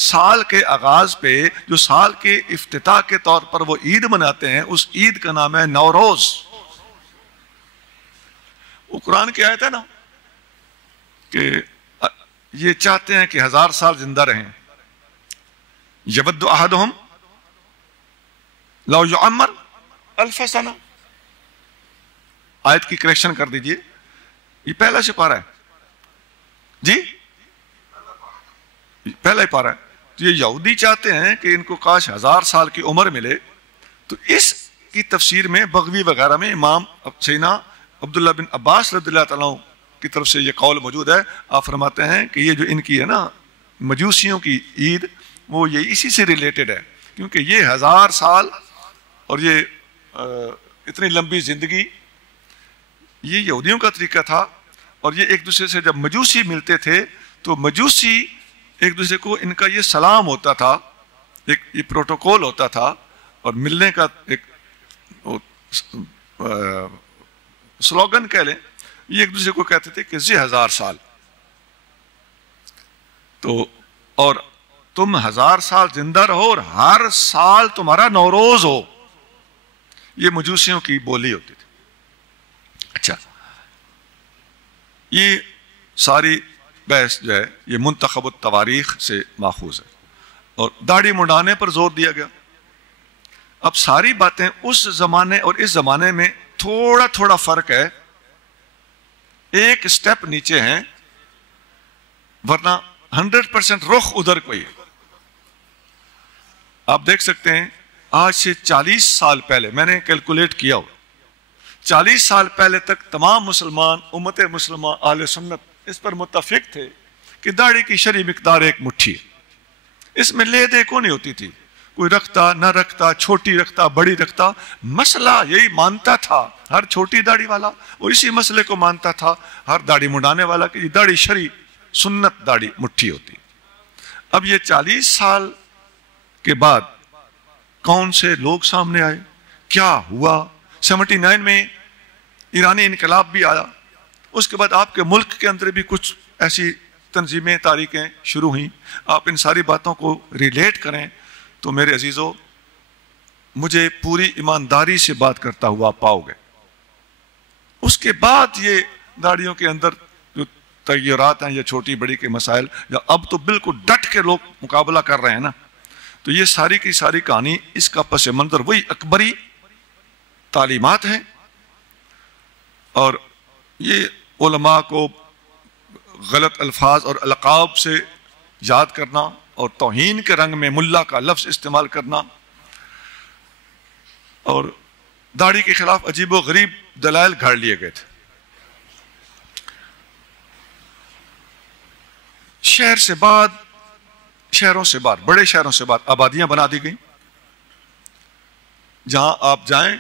سال کے آغاز پہ جو سال کے افتتاح کے طور پر وہ عید مناتے ہیں، اس عید کا نام ہے نوروز. وہ قرآن کی آیت ہے نا کہ یہ چاہتے ہیں کہ 1000 سال زندہ رہیں. یود احدہم لو یعمر 1000 سنہ. آیت کی کریکشن کر دیجئے، یہ پہلا سپارہ ہے جی، پہلا ہی پارہ ہے. تو یہ یہودی چاہتے ہیں کہ ان کو کاش 1000 سال کی عمر ملے. تو اس کی تفسیر میں بغوی وغیرہ میں امام سیدنا عبداللہ بن عباس رضی اللہ تعالیٰ کی طرف سے یہ قول موجود ہے. آپ فرماتے ہیں کہ یہ جو ان کی ہے نا مجوسیوں کی عید، وہ یہ اسی سے ریلیٹڈ ہے، کیونکہ یہ 1000 سال اور یہ اتنی لمبی زندگی یہ یہودیوں کا طریقہ تھا. اور یہ ایک دوسرے سے جب مجوسی ملتے تھے تو مجوسی ایک دوسرے کو ان کا یہ سلام ہوتا تھا، ایک یہ پروٹوکول ہوتا تھا، اور ملنے کا ایک سلوگن کہہ لیں، یہ ایک دوسرے کو کہتے تھے کہ 1000 سال. تو اور تم 1000 سال زندہ رہو اور ہر سال تمہارا نوروز ہو. یہ مجوسیوں کی بولی ہوتی تھی. اچھا، یہ ساری بحث جو ہے یہ منتخب التواریخ سے ماخوذ ہے، اور داڑھی منڈانے پر زور دیا گیا. اب ساری باتیں اس زمانے اور اس زمانے میں تھوڑا تھوڑا فرق ہے، ایک سٹیپ نیچے ہیں، ورنہ 100% رخ ادھر کوئی ہے. آپ دیکھ سکتے ہیں آج سے 40 سال پہلے، میں نے کیلکولیٹ کیا ہو، 40 سال پہلے تک تمام مسلمان امت مسلمہ اہل سنت اس پر متفق تھے کہ داڑھی کی شرعی مقدار ایک مٹھی ہے، اس میں لے دے کو نہیں ہوتی تھی، کوئی رکھتا نہ رکھتا، چھوٹی رکھتا بڑی رکھتا، مسئلہ یہی مانتا تھا ہر چھوٹی داڑھی والا، اور اسی مسئلے کو مانتا تھا ہر داڑھی منڈانے والا کہ یہ داڑھی شرعی سنت داڑھی مٹھی ہوتی۔ اب یہ 40 سال کے بعد کون سے لوگ سامنے آئے، کیا ہوا؟ 79 میں ایرانی انقلاب بھی آیا، اس کے بعد آپ کے ملک کے اندر بھی کچھ ایسی تنظیمیں تاریخیں شروع ہوئیں۔ آپ ان ساری باتوں کو ریلیٹ کریں تو میرے عزیزو مجھے پوری ایمانداری سے بات کرتا ہوا پاؤ گے۔ اس کے بعد یہ داڑھیوں کے اندر جو تغیرات ہیں یا چھوٹی بڑی کے مسائل، یا اب تو بالکل ڈٹ کے لوگ مقابلہ کر رہے ہیں نا، تو یہ ساری کی ساری کہانی اس کا پس منظر وہی اکبری تعلیمات ہیں، اور یہ علماء کو غلط الفاظ اور القاب سے یاد کرنا اور توہین کے رنگ میں ملا کا لفظ استعمال کرنا، اور داڑھی کے خلاف عجیب و غریب دلائل گھڑ لیے گئے تھے۔ شہروں سے باہر بڑے شہروں سے باہر آبادیاں بنا دی گئیں، جہاں آپ جائیں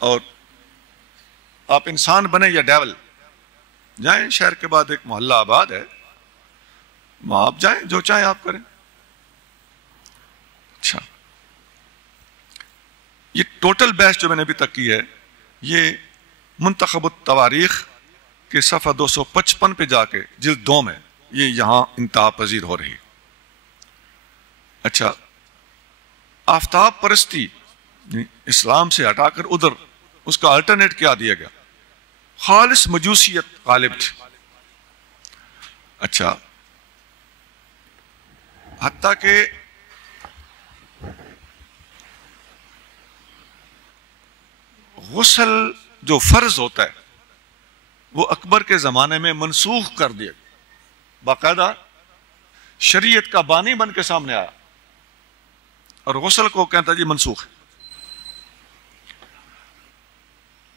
اور آپ انسان بنیں یا ڈیول، جائیں شہر کے بعد ایک محلہ آباد ہے، وہاں آپ جائیں جو چاہیں آپ کریں۔ اچھا، یہ ٹوٹل بحث جو میں نے ابھی تک کی ہے یہ منتخب التواریخ کے صفحہ 255 پہ جا کے جلد 2 میں یہ یہاں انتہا پذیر ہو رہی ہے۔ اچھا، آفتاب پرستی اسلام سے ہٹا کر ادھر اس کا الٹرنیٹ کیا دیا گیا؟ خالص مجوسیت غالب تھی۔ اچھا، حتیٰ کہ غسل جو فرض ہوتا ہے وہ اکبر کے زمانے میں منسوخ کر دیا، باقاعدہ شریعت کا بانی بن کے سامنے آیا اور غسل کو کہتا جی منسوخ ہے۔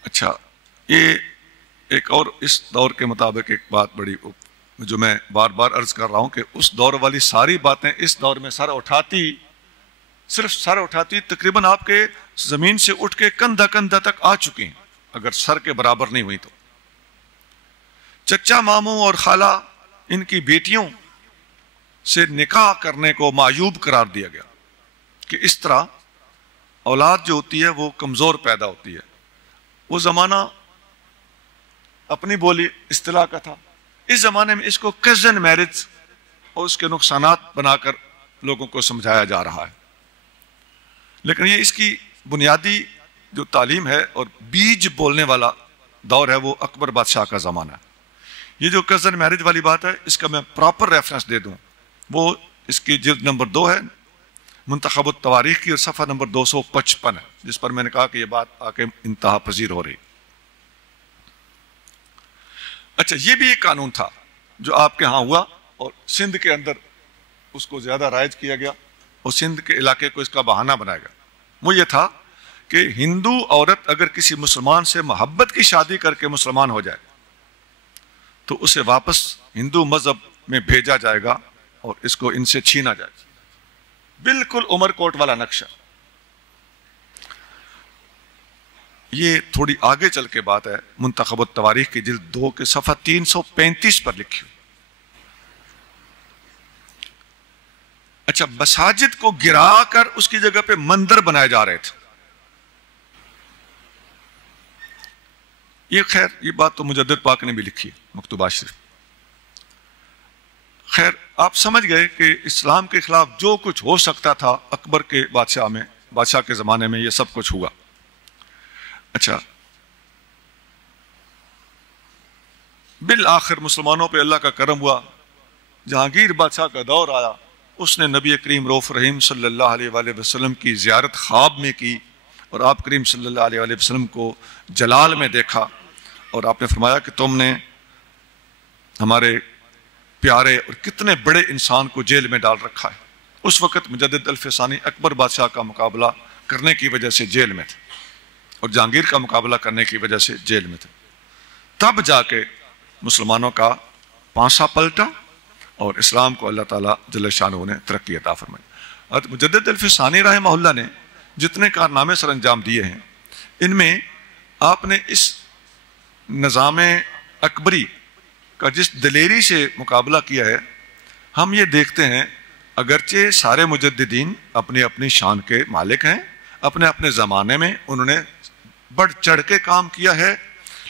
اچھا، یہ ایک اور اس دور کے مطابق ایک بات بڑی جو میں بار بار عرض کر رہا ہوں کہ اس دور والی ساری باتیں اس دور میں صرف سر اٹھاتی تقریباً آپ کے زمین سے اٹھ کے کندھا کندھا تک آ چکی ہیں، اگر سر کے برابر نہیں ہوئی تو۔ چچا ماموں اور خالہ ان کی بیٹیوں سے نکاح کرنے کو معیوب قرار دیا گیا کہ اس طرح اولاد جو ہوتی ہے وہ کمزور پیدا ہوتی ہے۔ وہ زمانہ اپنی بولی اصطلاح کا تھا، اس زمانے میں اس کو کزن میرج اور اس کے نقصانات بنا کر لوگوں کو سمجھایا جا رہا ہے، لیکن یہ اس کی بنیادی جو تعلیم ہے اور بیج بولنے والا دور ہے وہ اکبر بادشاہ کا زمانہ ہے۔ یہ جو کزن میرج والی بات ہے اس کا میں پراپر ریفرنس دے دوں، وہ اس کی جلد نمبر 2 ہے منتخب التواریخ کی، اور صفحہ نمبر 255 ہے، جس پر میں نے کہا کہ یہ بات آ کے انتہا پذیر ہو رہی۔ اچھا، یہ بھی ایک قانون تھا جو آپ کے ہاں ہوا اور سندھ کے اندر اس کو زیادہ رائج کیا گیا اور سندھ کے علاقے کو اس کا بہانہ بنایا گیا۔ وہ یہ تھا کہ ہندو عورت اگر کسی مسلمان سے محبت کی شادی کر کے مسلمان ہو جائے تو اسے واپس ہندو مذہب میں بھیجا جائے گا اور اس کو ان سے چھینا جائے گا۔ بالکل عمر کوٹ والا نقشہ۔ یہ تھوڑی آگے چل کے بات ہے، منتخب التواریخ کی جلد 2 کے صفحہ 335 پر لکھی ہوئی۔ اچھا، مساجد کو گرا کر اس کی جگہ پہ مندر بنائے جا رہے تھے۔ یہ خیر یہ بات تو مجدد پاک نے بھی لکھی ہے مکتوبات شریف۔ خیر آپ سمجھ گئے کہ اسلام کے خلاف جو کچھ ہو سکتا تھا اکبر کے بادشاہ کے زمانے میں یہ سب کچھ ہوا۔ اچھا، بالآخر مسلمانوں پہ اللہ کا کرم ہوا، جہانگیر بادشاہ کا دور آیا، اس نے نبی کریم رؤوف رحیم صلی اللہ علیہ وآلہ وسلم کی زیارت خواب میں کی اور آپ کریم صلی اللہ علیہ وآلہ وسلم کو جلال میں دیکھا، اور آپ نے فرمایا کہ تم نے ہمارے پیارے اور کتنے بڑے انسان کو جیل میں ڈال رکھا ہے۔ اس وقت مجدد الف ثانی اکبر بادشاہ کا مقابلہ کرنے کی وجہ سے جیل میں تھے، اور جہانگیر کا مقابلہ کرنے کی وجہ سے جیل میں تھے. تب جا کے مسلمانوں کا پانسا پلٹا اور اسلام کو اللہ تعالیٰ جل شانہ نے ترقی عطا فرمائی. مجدد الفسانی رحمہ اللہ نے جتنے کارنامے سر انجام دیے ہیں، ان میں آپ نے اس نظام اکبری کا جس دلیری سے مقابلہ کیا ہے، ہم یہ دیکھتے ہیں اگرچہ سارے مجددین اپنی اپنی شان کے مالک ہیں، اپنے اپنے زمانے میں انہوں نے بڑھ چڑھ کے کام کیا ہے،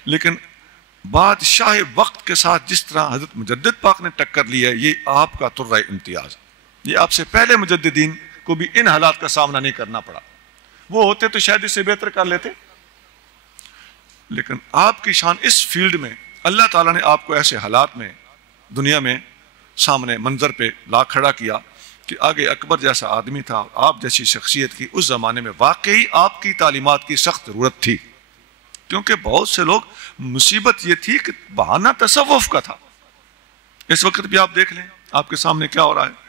لیکن بادشاہ وقت کے ساتھ جس طرح حضرت مجدد پاک نے ٹکر لی ہے، یہ آپ کا ترہ امتیاز. یہ آپ سے پہلے مجددین کو بھی ان حالات کا سامنا نہیں کرنا پڑا. وہ ہوتے تو شاید اس سے بہتر کر لیتے، لیکن آپ کی شان اس فیلڈ میں اللہ تعالیٰ نے آپ کو ایسے حالات میں دنیا میں سامنے منظر پہ لا کھڑا کیا کہ آگے اکبر جیسا آدمی تھا، آپ جیسی شخصیت کی اس زمانے میں واقعی آپ کی تعلیمات کی سخت ضرورت تھی. کیونکہ بہت سے لوگ، مصیبت یہ تھی کہ بہانہ تصوف کا تھا. اس وقت بھی آپ دیکھ لیں آپ کے سامنے کیا ہو رہا ہے،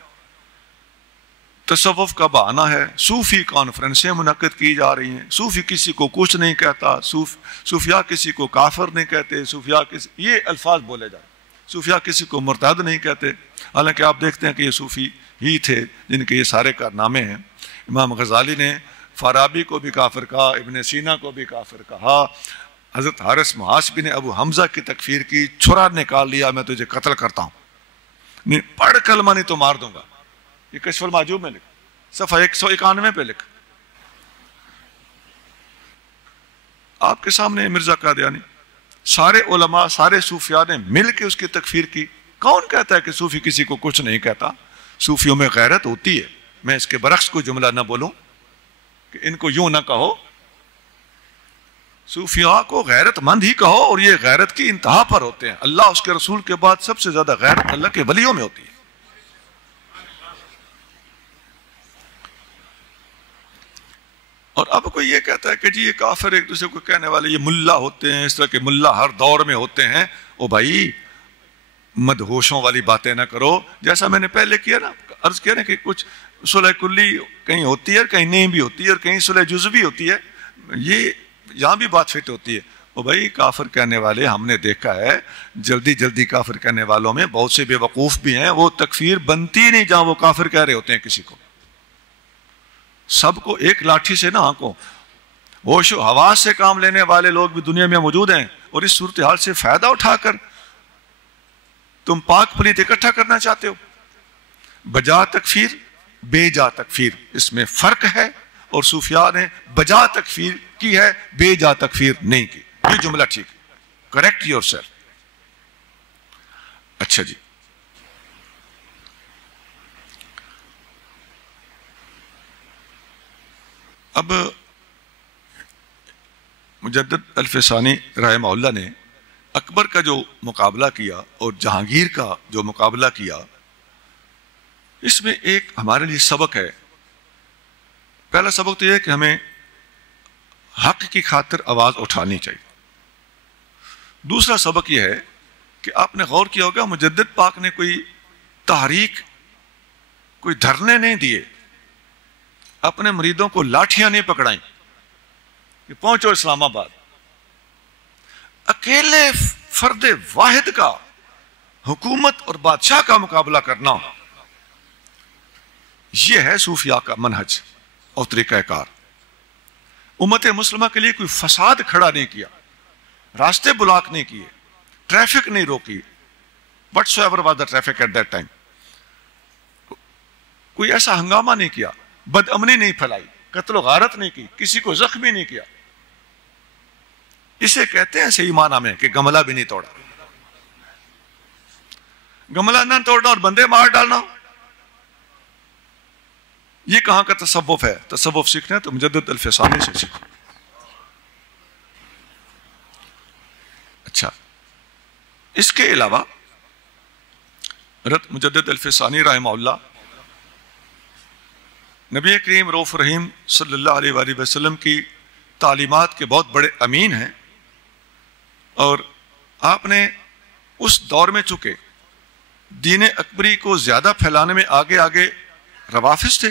تصوف کا بہانہ ہے. صوفی کانفرنسیں منعقد کی جا رہی ہیں، صوفی کسی کو کچھ نہیں کہتا، صوفیاء کسی کو کافر نہیں کہتے، صوفیاء یہ الفاظ بولے جائیں، صوفیاء کسی کو مرتد نہیں کہتے. حالانکہ آپ دیکھتے ہیں کہ یہ صوفی ہی تھے جن کے یہ سارے کارنامے ہیں. امام غزالی نے فارابی کو بھی کافر کہا، ابن سینا کو بھی کافر کہا، حضرت حارث محاسبی نے ابو حمزہ کی تکفیر کی، چھرا نکال لیا میں تجھے قتل کرتا ہوں، نہیں پڑھ کلمہ نہیں تو مار دوں گا. یہ کشف المحجوب میں لکھ، صفحہ 191 پہ لکھ. آپ کے سامنے مرزا قادیانی، سارے علماء سارے صوفیاء نے مل کے اس کی تکفیر کی. کون کہتا ہے کہ صوفی کسی کو کچھ نہیں کہتا؟ صوفیوں میں غیرت ہوتی ہے. میں اس کے برعکس کوئی جملہ نہ بولوں کہ ان کو یوں نہ کہو، صوفیاء کو غیرت مند ہی کہو، اور یہ غیرت کی انتہا پر ہوتے ہیں. اللہ اس کے رسول کے بعد سب سے زیادہ غیرت اللہ کے ولیوں میں ہوتی ہے. اور اب کوئی یہ کہتا ہے کہ جی یہ کافر ایک دوسرے کو کہنے والے یہ ملا ہوتے ہیں، اس طرح کے ملا ہر دور میں ہوتے ہیں. او بھائی مدہوشوں والی باتیں نہ کرو. جیسا میں نے پہلے کیا نا، عرض کیا نا کہ کچھ صلح کلی کہیں ہوتی ہے، کہیں نہیں بھی ہوتی ہے، اور کہیں صلح جزوی ہوتی ہے. یہ یہاں بھی بات فٹ ہوتی ہے. او بھائی کافر کہنے والے ہم نے دیکھا ہے، جلدی جلدی کافر کہنے والوں میں بہت سے بے وقوف بھی ہیں. وہ تکفیر بنتی نہیں جہاں وہ کافر کہہ رہے ہوتے ہیں کسی کو. سب کو ایک لاٹھی سے نہ آنکو. ہوش و حواس سے کام لینے والے لوگ بھی دنیا میں موجود ہیں، اور اس صورتحال سے فائدہ اٹھا کر تم پاک پلیت اکٹھا کرنا چاہتے ہو. بجا تکفیر بے جا تکفیر، اس میں فرق ہے. اور صوفیاء نے بجا تکفیر کی ہے، بے جا تکفیر نہیں کی. یہ جملہ ٹھیک ہے. Correct your self. اچھا جی، اب مجدد الفسانی رحمہ اللہ نے اکبر کا جو مقابلہ کیا اور جہانگیر کا جو مقابلہ کیا، اس میں ایک ہمارے لیے سبق ہے. پہلا سبق تو یہ ہے کہ ہمیں حق کی خاطر آواز اٹھانی چاہیے. دوسرا سبق یہ ہے کہ آپ نے غور کیا ہوگا مجدد پاک نے کوئی تحریک، کوئی دھرنے نہیں دیے، اپنے مریدوں کو لاٹھیاں نہیں پکڑائیں کہ پہنچو اسلام آباد. اکیلے فرد واحد کا حکومت اور بادشاہ کا مقابلہ کرنا، یہ ہے صوفیاء کا منہج اور طریقہ کار. امت مسلمہ کے لیے کوئی فساد کھڑا نہیں کیا، راستے بلاک نہیں کیے، ٹریفک نہیں روکی. whatsoever was the traffic at that time. کوئی ایسا ہنگامہ نہیں کیا، بد امنی نہیں پھیلائی، قتل و غارت نہیں کی، کسی کو زخمی نہیں کیا. اسے کہتے ہیں صحیح معنی میں کہ گملہ بھی نہیں توڑا. گملہ نہ توڑنا اور بندے مار ڈالنا، یہ کہاں کا تصوف ہے؟ تصوف سیکھنا ہے تو مجدد الفسانی سے سیکھو. اچھا، اس کے علاوہ حضرت مجدد الفسانی رحمہ اللہ نبی کریم رؤوف رحیم صلی اللہ علیہ وآلہ وسلم کی تعلیمات کے بہت بڑے امین ہیں. اور آپ نے اس دور میں چونکہ دین اکبری کو زیادہ پھیلانے میں آگے روافظ تھے،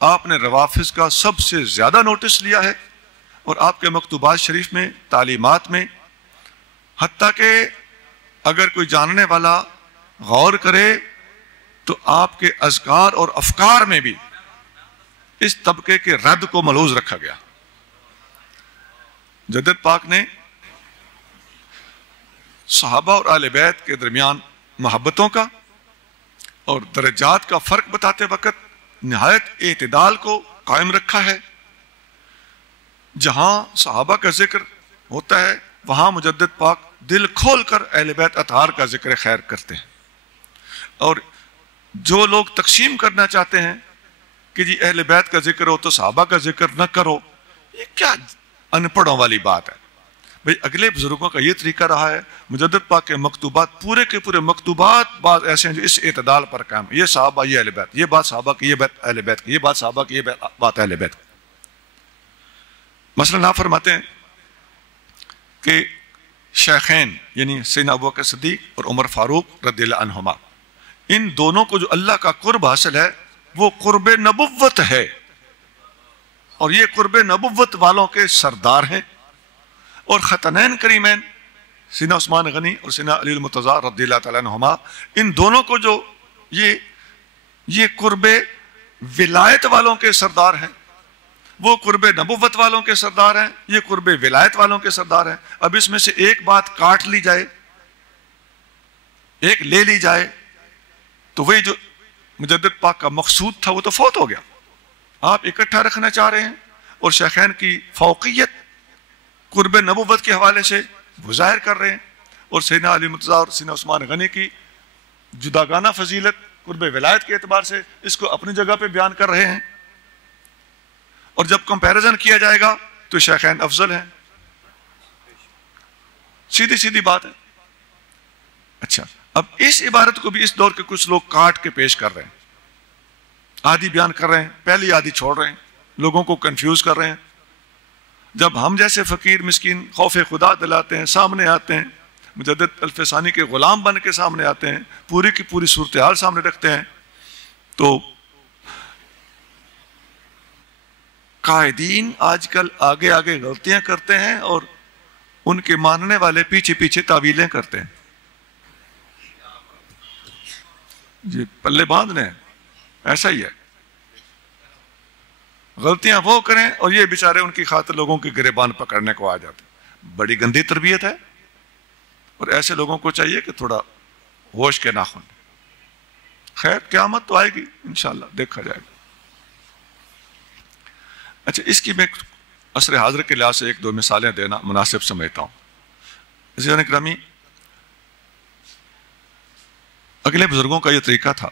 آپ نے روافظ کا سب سے زیادہ نوٹس لیا ہے اور آپ کے مکتوبات شریف میں، تعلیمات میں، حتیٰ کہ اگر کوئی جاننے والا غور کرے تو آپ کے اذکار اور افکار میں بھی اس طبقے کے رد کو ملحوظ رکھا گیا۔ جدید پاک نے صحابہ اور اہل بیت کے درمیان محبتوں کا اور درجات کا فرق بتاتے وقت نہایت اعتدال کو قائم رکھا ہے۔ جہاں صحابہ کا ذکر ہوتا ہے وہاں مجدد پاک دل کھول کر اہل بیت اطہار کا ذکر خیر کرتے ہیں، اور جو لوگ تقسیم کرنا چاہتے ہیں کہ جی اہل بیت کا ذکر ہو تو صحابہ کا ذکر نہ کرو، یہ کیا ان پڑھوں والی بات ہے؟ بھئی اگلے بزرگوں کا یہ طریقہ رہا ہے۔ مجدد پاک کے مکتوبات پورے کے پورے مکتوبات بعض ایسے ہیں جو اس اعتدال پر قائم، یہ صحابہ یہ اہل بیت، یہ بات صحابہ کی، یہ بات اہل بیت کی، یہ بات صحابہ کی، یہ بات اہل بیت کی۔ مثلا آپ فرماتے ہیں کہ شیخین یعنی سیدنا ابوبکر صدیق اور عمر فاروق رضی اللہ عنہما، ان دونوں کو جو اللہ کا قرب حاصل ہے وہ قرب نبوت ہے، اور یہ قرب نبوت والوں کے سردار ہیں۔ اور ختنین کریمین سیدنا عثمان غنی اور سیدنا علی المرتضیٰ رضی اللہ تعالیٰ عنہما، ان دونوں کو جو یہ قرب ولایت والوں کے سردار ہیں، وہ قرب نبوت والوں کے سردار ہیں، یہ قرب ولایت والوں کے سردار ہیں۔ اب اس میں سے ایک بات کاٹ لی جائے، ایک لے لی جائے، تو وہی جو مجدد پاک کا مقصود تھا وہ تو فوت ہو گیا۔ آپ اکٹھا رکھنا چاہ رہے ہیں اور شیخین کی فوقیت قرب نبوت کے حوالے سے وہ ظاہر کر رہے ہیں، اور سیدنا علی مرتضیٰ اور سیدنا عثمان غنی کی جداگانہ فضیلت قرب ولایت کے اعتبار سے اس کو اپنی جگہ پہ بیان کر رہے ہیں، اور جب کمپیریزن کیا جائے گا تو شیخین افضل ہیں۔ سیدھی سیدھی بات ہے۔ اچھا، اب اس عبارت کو بھی اس دور کے کچھ لوگ کاٹ کے پیش کر رہے ہیں، آدھی بیان کر رہے ہیں، پہلی آدھی چھوڑ رہے ہیں، لوگوں کو کنفیوز کر رہے ہیں۔ جب ہم جیسے فقیر مسکین خوف خدا دلاتے ہیں، سامنے آتے ہیں، مجدد الفسانی کے غلام بن کے سامنے آتے ہیں، پوری کی پوری صورتحال سامنے رکھتے ہیں، تو قائدین آج کل آگے آگے غلطیاں کرتے ہیں اور ان کے ماننے والے پیچھے پیچھے تعویلیں کرتے ہیں۔ جی پلے باندھنے ہیں، ایسا ہی ہے۔ غلطیاں وہ کریں اور یہ بیچارے ان کی خاطر لوگوں کی گریبان پکڑنے کو آ جاتے ہیں۔ بڑی گندی تربیت ہے، اور ایسے لوگوں کو چاہیے کہ تھوڑا ہوش کے ناخن۔ خیر قیامت تو آئے گی انشاءاللہ، دیکھا جائے گا۔ اچھا، اس کی میں عصر حاضر کے لحاظ سے ایک دو مثالیں دینا مناسب سمجھتا ہوں۔ عزیزان اکرامی، اگلے بزرگوں کا یہ طریقہ تھا،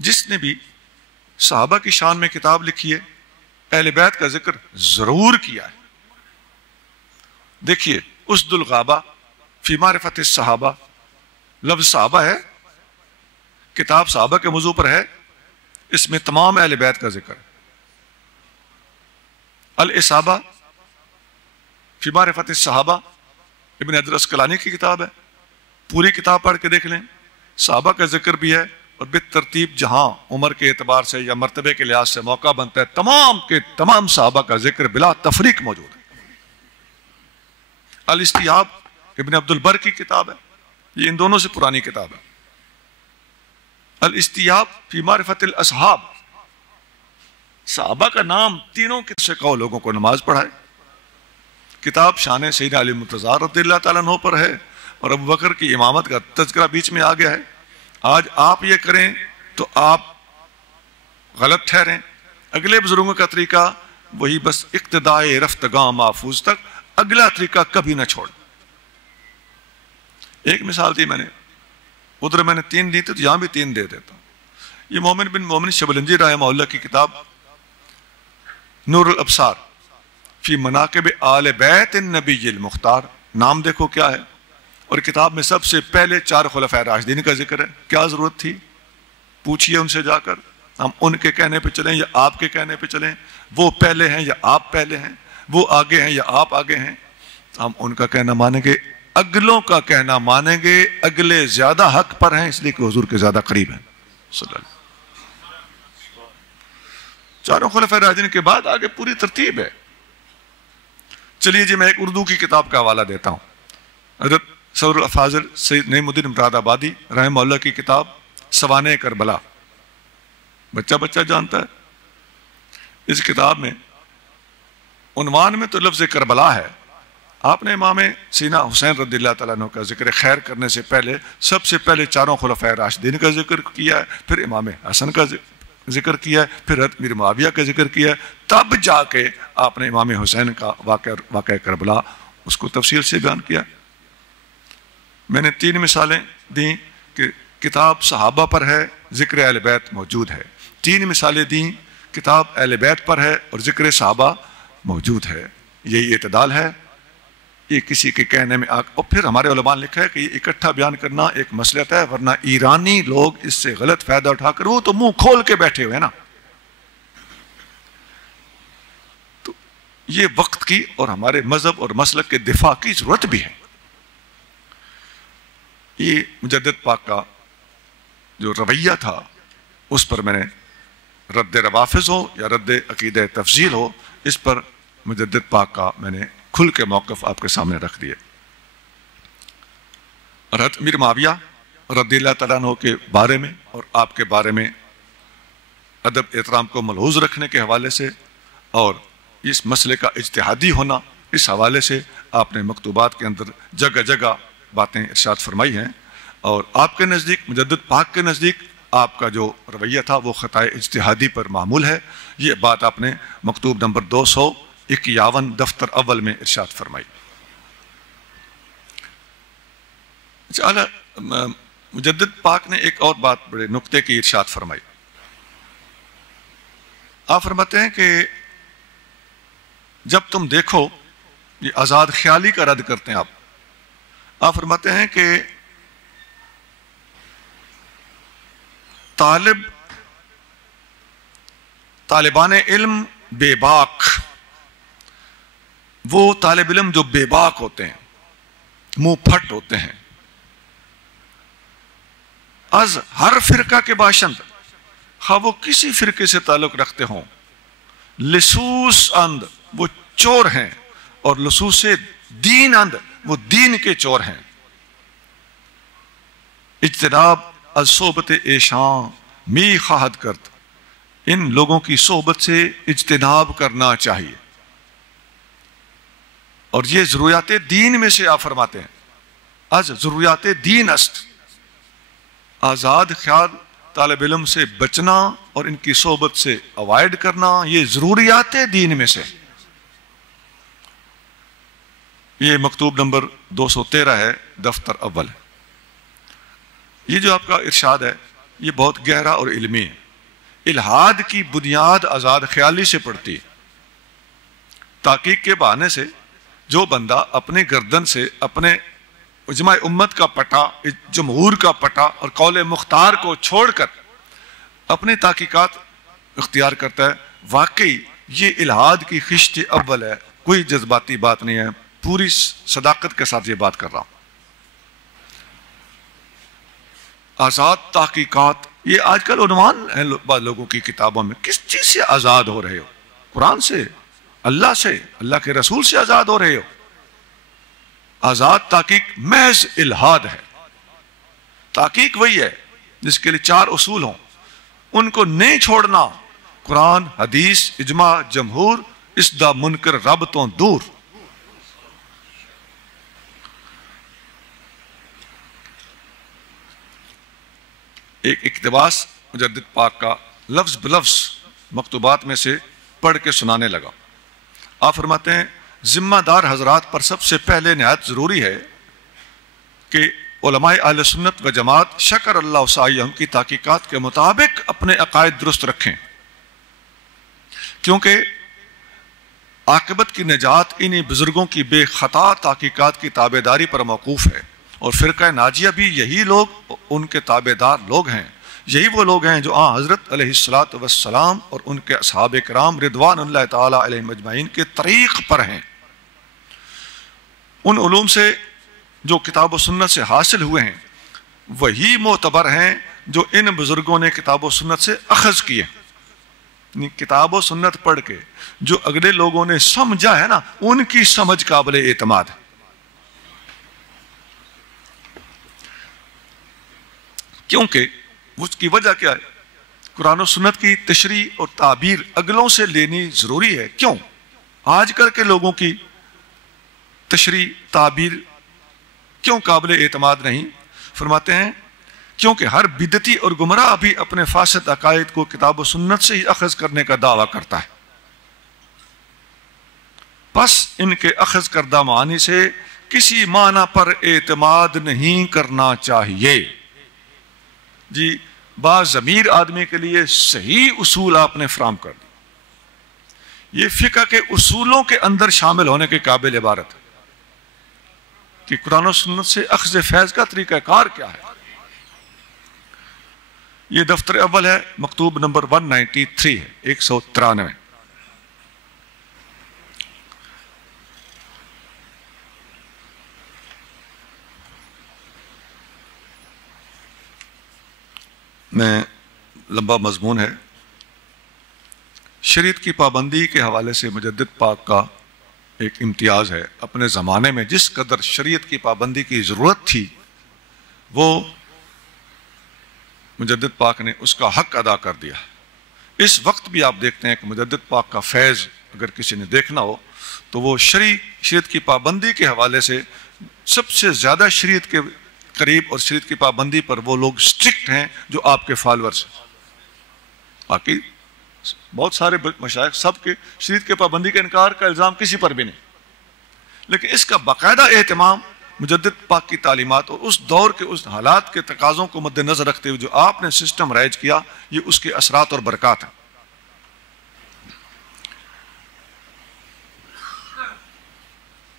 جس نے بھی صحابہ کی شان میں کتاب لکھی ہے اہل بیت کا ذکر ضرور کیا ہے۔ دیکھیے اسد الغابہ فی معرفت الصحابہ، لفظ صحابہ ہے، کتاب صحابہ کے موضوع پر ہے، اس میں تمام اہل بیت کا ذکر ہے۔ الاصابہ فی معرفت الصحابہ ابن حجر اسقلانی کی کتاب ہے، پوری کتاب پڑھ کے دیکھ لیں، صحابہ کا ذکر بھی ہے، اور بالترتیب جہاں عمر کے اعتبار سے یا مرتبے کے لحاظ سے موقع بنتا ہے تمام کے تمام صحابہ کا ذکر بلا تفریق موجود ہے۔ الاستیاب ابن عبد البر کی کتاب ہے، یہ ان دونوں سے پرانی کتاب ہے۔ الاستیاب فی معرفت الاصحاب، صحابہ کا نام تینوں سے کہو لوگوں کو نماز پڑھائے۔ کتاب شان سیدنا علی مرتضیٰ رضی اللہ تعالیٰ عنہ پر ہے، اور ابو بکر کی امامت کا تذکرہ بیچ میں آ گیا ہے۔ آج آپ یہ کریں تو آپ غلط ٹھہریں۔ اگلے بزرگوں کا طریقہ وہی، بس اقتدائے رفتگاں محفوظ تک، اگلا طریقہ کبھی نہ چھوڑ۔ ایک مثال دی میں نے، ادھر میں نے 3 دی تھی تو یہاں بھی 3 دے دیتا ہوں۔ یہ مومن بن مومن شبلنجی رحمہ اللہ کی کتاب نور الابصار فی مناقب آل بیت النبی المختار، نام دیکھو کیا ہے، اور کتاب میں سب سے پہلے 4 خلفائے راشدین کا ذکر ہے۔ کیا ضرورت تھی؟ پوچھئے ان سے جا کر، ہم ان کے کہنے پہ چلیں یا آپ کے کہنے پہ چلیں؟ وہ پہلے ہیں یا آپ پہلے ہیں؟ وہ آگے ہیں یا آپ آگے ہیں؟ ہم ان کا کہنا مانیں گے، اگلوں کا کہنا مانیں گے، اگلے زیادہ حق پر ہیں اس لیے کہ حضور کے زیادہ قریب ہیں صلی اللہ علیہ وسلم۔ 4 خلفائے راشدین کے بعد آگے پوری ترتیب ہے۔ چلیے جی میں ایک اردو کی کتاب کا حوالہ دیتا ہوں. حضرت صدر الافاضل سید نعیم الدین مراد آبادی رحمہ اللہ کی کتاب سوانح کربلا، بچہ بچہ جانتا ہے. اس کتاب میں عنوان میں تو لفظ کربلا ہے. آپ نے امام سینہ حسین رضی اللہ تعالیٰ عنہ کا ذکر خیر کرنے سے پہلے سب سے پہلے چاروں خلفائے راشدین کا ذکر کیا ہے، پھر امام حسن کا ذکر کیا ہے، پھر حضرت میر معاویہ کا ذکر کیا ہے، تب جا کے آپ نے امام حسین کا واقعہ کربلا اس کو تفصیل سے بیان کیا. میں نے 3 مثالیں دیں کہ کتاب صحابہ پر ہے، ذکر اہل بیت موجود ہے. 3 مثالیں دیں، کتاب اہل بیت پر ہے اور ذکر صحابہ موجود ہے. یہی اعتدال ہے. یہ کسی کے کہنے میں اور پھر ہمارے علماء نے لکھا ہے کہ یہ اکٹھا بیان کرنا ایک مصلحت ہے، ورنہ ایرانی لوگ اس سے غلط فائدہ اٹھا کر وہ تو منہ کھول کے بیٹھے ہوئے نا. تو یہ وقت کی اور ہمارے مذہب اور مسلک کے دفاع کی ضرورت بھی ہے. یہ مجدد پاک کا جو رویہ تھا اس پر میں نے رد روافظ ہو یا رد عقیدہ تفضیل ہو، اس پر مجدد پاک کا میں نے کھل کے موقف آپ کے سامنے رکھ دیے. حضرت امیر معاویہ رضی اللہ تعالیٰ عنہ کے بارے میں اور آپ کے بارے میں ادب احترام کو ملحوظ رکھنے کے حوالے سے اور اس مسئلے کا اجتہادی ہونا، اس حوالے سے آپ نے مکتوبات کے اندر جگہ جگہ باتیں ارشاد فرمائی ہیں. اور آپ کے نزدیک، مجدد پاک کے نزدیک، آپ کا جو رویہ تھا وہ خطائے اجتہادی پر معمول ہے. یہ بات آپ نے مکتوب نمبر 251 دفتر اول میں ارشاد فرمائی. مجدد پاک نے ایک اور بات بڑے نقطے کی ارشاد فرمائی. آپ فرماتے ہیں کہ جب تم دیکھو، یہ آزاد خیالی کا رد کرتے ہیں آپ فرماتے ہیں کہ طالبان علم بے باک، وہ طالب علم جو بے باک ہوتے ہیں، منہ پھٹ ہوتے ہیں، از ہر فرقہ کے باشند، خواہ وہ کسی فرقے سے تعلق رکھتے ہوں، لصوص اند، وہ چور ہیں، اور لصوص دین اند، وہ دین کے چور ہیں. اجتناب از صحبت ایشاں می خواہد کرد، ان لوگوں کی صحبت سے اجتناب کرنا چاہیے. اور یہ ضروریات دین میں سے آپ فرماتے ہیں، از ضروریات دین است، آزاد خیال طالب علم سے بچنا اور ان کی صحبت سے اوائڈ کرنا یہ ضروریات دین میں سے. یہ مکتوب نمبر 213 ہے، دفتر اول. یہ جو آپ کا ارشاد ہے یہ بہت گہرا اور علمی ہے. الحاد کی بنیاد آزاد خیالی سے پڑتی ہے. تحقیق کے بہانے سے جو بندہ اپنے گردن سے اپنے اجماع امت کا پٹا، جمہور کا پٹا اور قول مختار کو چھوڑ کر اپنی تحقیقات اختیار کرتا ہے، واقعی یہ الحاد کی خشت اول ہے. کوئی جذباتی بات نہیں ہے، پوری صداقت کے ساتھ یہ بات کر رہا ہوں. آزاد تحقیقات، یہ آج کل عنوان ہے بعض لوگوں کی کتابوں میں. کس چیز سے آزاد ہو رہے ہو؟ قرآن سے، اللہ سے، اللہ کے رسول سے آزاد ہو رہے ہو. آزاد تحقیق محض الحاد ہے. تحقیق وہی ہے جس کے لیے 4 اصول ہوں، ان کو نہیں چھوڑنا. قرآن، حدیث، اجماع، جمہور، اس دا منکر رب تو دور. ایک اقتباس مجدد پاک کا لفظ بلفظ مکتوبات میں سے پڑھ کے سنانے لگا. آپ فرماتے ہیں ذمہ دار حضرات پر سب سے پہلے نہایت ضروری ہے کہ علماء اہل سنت و جماعت شکر اللہ وسعیہم کی تحقیقات کے مطابق اپنے عقائد درست رکھیں، کیونکہ عاقبت کی نجات انہی بزرگوں کی بے خطا تحقیقات کی تابعداری پر موقوف ہے. اور فرقہ ناجیہ بھی یہی لوگ ان کے تابعدار لوگ ہیں. یہی وہ لوگ ہیں جو حضرت علیہ الصلوۃ والسلام اور ان کے اصحاب کرام رضوان اللہ تعالیٰ علیہم اجمعین کے طریق پر ہیں. ان علوم سے جو کتاب و سنت سے حاصل ہوئے ہیں وہی معتبر ہیں جو ان بزرگوں نے کتاب و سنت سے اخذ کیے. کتاب و سنت پڑھ کے جو اگلے لوگوں نے سمجھا ہے نا، ان کی سمجھ قابل اعتماد ہے. کیونکہ اس کی وجہ کیا ہے؟ قرآن و سنت کی تشریح اور تعبیر اگلوں سے لینی ضروری ہے. کیوں؟ آج کل کے لوگوں کی تشریح تعبیر کیوں قابل اعتماد نہیں؟ فرماتے ہیں کیونکہ ہر بدعتی اور گمراہ بھی اپنے فاسد عقائد کو کتاب و سنت سے ہی اخذ کرنے کا دعویٰ کرتا ہے. پس ان کے اخذ کردہ معانی سے کسی معنی پر اعتماد نہیں کرنا چاہیے. جی باز ضمیر آدمی کے لیے صحیح اصول آپ نے فراہم کر دی. یہ فقہ کے اصولوں کے اندر شامل ہونے کے قابل عبارت ہے کہ قرآن و سنت سے اخذ فیض کا طریقہ کار کیا ہے. یہ دفتر اول ہے، مکتوب نمبر 193 ہے، 193. میں لمبا مضمون ہے. شریعت کی پابندی کے حوالے سے مجدد پاک کا ایک امتیاز ہے. اپنے زمانے میں جس قدر شریعت کی پابندی کی ضرورت تھی وہ مجدد پاک نے اس کا حق ادا کر دیا. اس وقت بھی آپ دیکھتے ہیں کہ مجدد پاک کا فیض اگر کسی نے دیکھنا ہو تو وہ شریعت کی پابندی کے حوالے سے سب سے زیادہ شریعت کے قریب اور شریعت کی پابندی پر وہ لوگ سٹرکٹ ہیں جو آپ کے فالورز ہیں. باقی بہت سارے مشائخ سب کے شریعت کے پابندی کے انکار کا الزام کسی پر بھی نہیں، لیکن اس کا باقاعدہ اہتمام مجدد پاک کی تعلیمات اور اس دور کے اس حالات کے تقاضوں کو مد نظر رکھتے ہوئے جو آپ نے سسٹم رائج کیا، یہ اس کے اثرات اور برکات ہیں.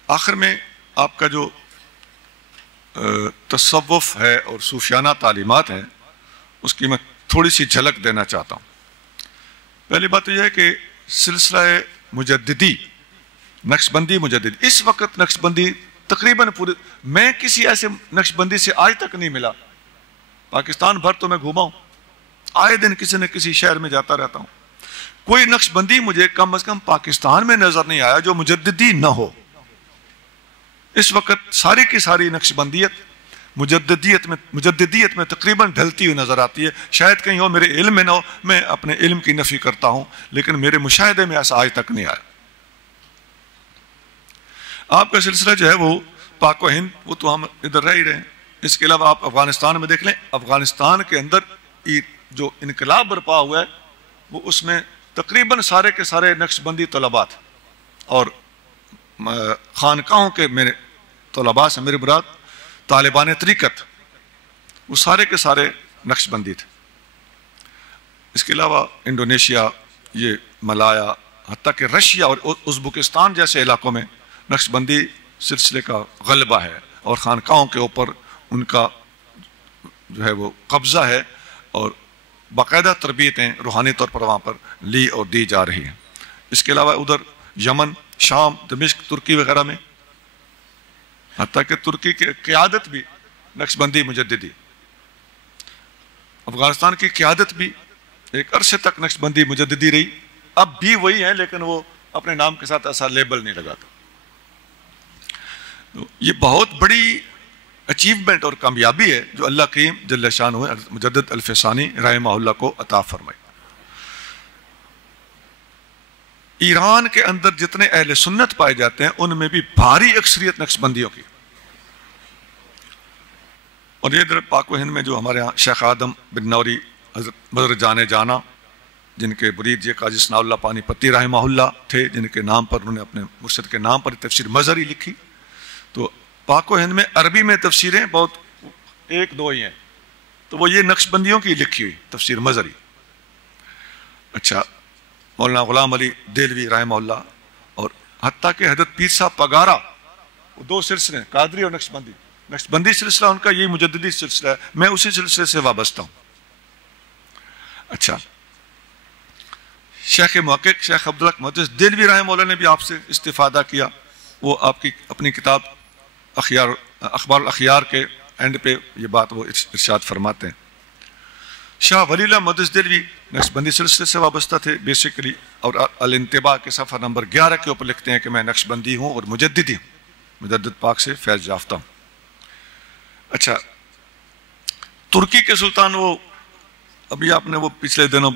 آخر میں آپ کا جو تصوف ہے اور صوفیانہ تعلیمات ہیں اس کی میں تھوڑی سی جھلک دینا چاہتا ہوں. پہلی بات یہ ہے کہ سلسلہ مجددی، نقشبندی مجددی، اس وقت نقشبندی تقریباً پورے، میں کسی ایسے نقشبندی سے آج تک نہیں ملا. پاکستان بھر تو میں گھوما ہوں، آئے دن کسی نہ کسی شہر میں جاتا رہتا ہوں. کوئی نقشبندی مجھے کم از کم پاکستان میں نظر نہیں آیا جو مجددی نہ ہو. اس وقت ساری کی ساری نقشبندیت مجددیت میں تقریباً ڈھلتی ہوئی نظر آتی ہے. شاید کہیں ہو، میرے علم میں نہ ہو، میں اپنے علم کی نفی کرتا ہوں، لیکن میرے مشاہدے میں ایسا آج تک نہیں آیا. آپ کا سلسلہ جو ہے وہ پاک و ہند، وہ تو ہم ادھر رہ ہی رہے ہیں. اس کے علاوہ آپ افغانستان میں دیکھ لیں، افغانستان کے اندر جو انقلاب برپا ہوا ہے وہ اس میں تقریباً سارے کے سارے نقشبندی طلبات اور خانقاہوں کے میرے طلباء سے میرے مراد طالبان طریقت، وہ سارے کے سارے نقشبندی تھے. اس کے علاوہ انڈونیشیا، یہ ملایا، حتیٰ کہ رشیا اور ازبکستان جیسے علاقوں میں نقشبندی سلسلے کا غلبہ ہے اور خانقاہوں کے اوپر ان کا جو ہے وہ قبضہ ہے اور باقاعدہ تربیتیں روحانی طور پر وہاں پر لی اور دی جا رہی ہیں. اس کے علاوہ ادھر یمن، شام، دمشق، ترکی وغیرہ میں حتیٰ کہ ترکی کی قیادت بھی نقشبندی مجددی، افغانستان کی قیادت بھی ایک عرصے تک نقشبندی مجددی رہی. اب بھی وہی ہیں لیکن وہ اپنے نام کے ساتھ ایسا لیبل نہیں لگاتا. یہ بہت بڑی اچیومنٹ اور کامیابی ہے جو اللہ کریم جل شانہ مجدد الفسانی رحمہ اللہ کو عطا فرمائی. ایران کے اندر جتنے اہل سنت پائے جاتے ہیں ان میں بھی بھاری اکثریت نقشبندیوں کی. اور یہ ادھر پاک و ہند میں جو ہمارے ہاں شیخ آدم بن نوری، حضرت مظہر جان جانا، جن کے مرید یہ قاضی ثناء اللہ پانی پتی رحمہ اللہ تھے، جن کے نام پر انہوں نے اپنے مرشد کے نام پر تفسیر مظہری لکھی. تو پاک و ہند میں عربی میں تفسیریں بہت ایک دو ہی ہیں، تو وہ یہ نقشبندیوں کی لکھی ہوئی تفسیر مظہری. اچھا، مولانا غلام علی دہلوی رحمہ اللہ اور حتیٰ کہ حضرت پیر صاحب پگارا، وہ دو سلسلے ہیں، قادری اور نقشبندی سلسلہ ان کا یہی مجددی سلسلہ ہے. میں اسی سلسلے سے وابستہ ہوں. اچھا، شیخ محقق شیخ عبدالحق محدث دہلوی رحمہ اللہ نے بھی آپ سے استفادہ کیا. وہ آپ کی اپنی کتاب اخبار الاخیار کے اینڈ پہ یہ بات وہ ارشاد فرماتے ہیں. شاہ ولی اللہ مدث دہلوی نقشبندی سلسلے سے وابستہ تھے بیسیکلی، اور الانتباہ کے صفحہ نمبر 11 کے اوپر لکھتے ہیں کہ میں نقشبندی ہوں اور مجددی ہوں، مجدد پاک سے فیض یافتہ ہوں۔ اچھا، ترکی کے سلطان، وہ ابھی آپ نے وہ پچھلے دنوں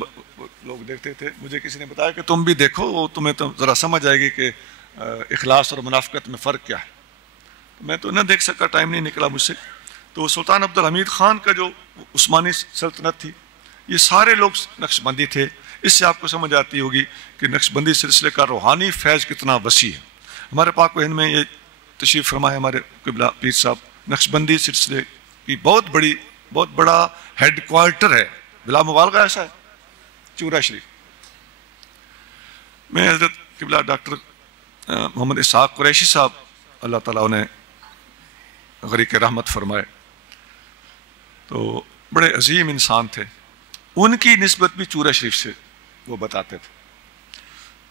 لوگ دیکھتے تھے، مجھے کسی نے بتایا کہ تم بھی دیکھو، وہ تمہیں تو ذرا سمجھ آئے گی کہ اخلاص اور منافقت میں فرق کیا ہے۔ میں تو نہ دیکھ سکا، ٹائم نہیں نکلا مجھ سے۔ تو سلطان عبد الحمید خان کا جو عثمانی سلطنت تھی، یہ سارے لوگ نقشبندی تھے۔ اس سے آپ کو سمجھ آتی ہوگی کہ نقشبندی سلسلے کا روحانی فیض کتنا وسیع ہے۔ ہمارے پاک و ہند میں یہ تشریف فرما ہے ہمارے قبلہ پیر صاحب، نقشبندی سلسلے کی بہت بڑا ہیڈ کوارٹر ہے، بلا مبالغہ ایسا ہے، چورا شریف میں۔ حضرت قبلہ ڈاکٹر محمد اسحاق قریشی صاحب، اللہ تعالیٰ انہیں غریق رحمت فرمائے، تو بڑے عظیم انسان تھے، ان کی نسبت بھی چورا شریف سے وہ بتاتے تھے۔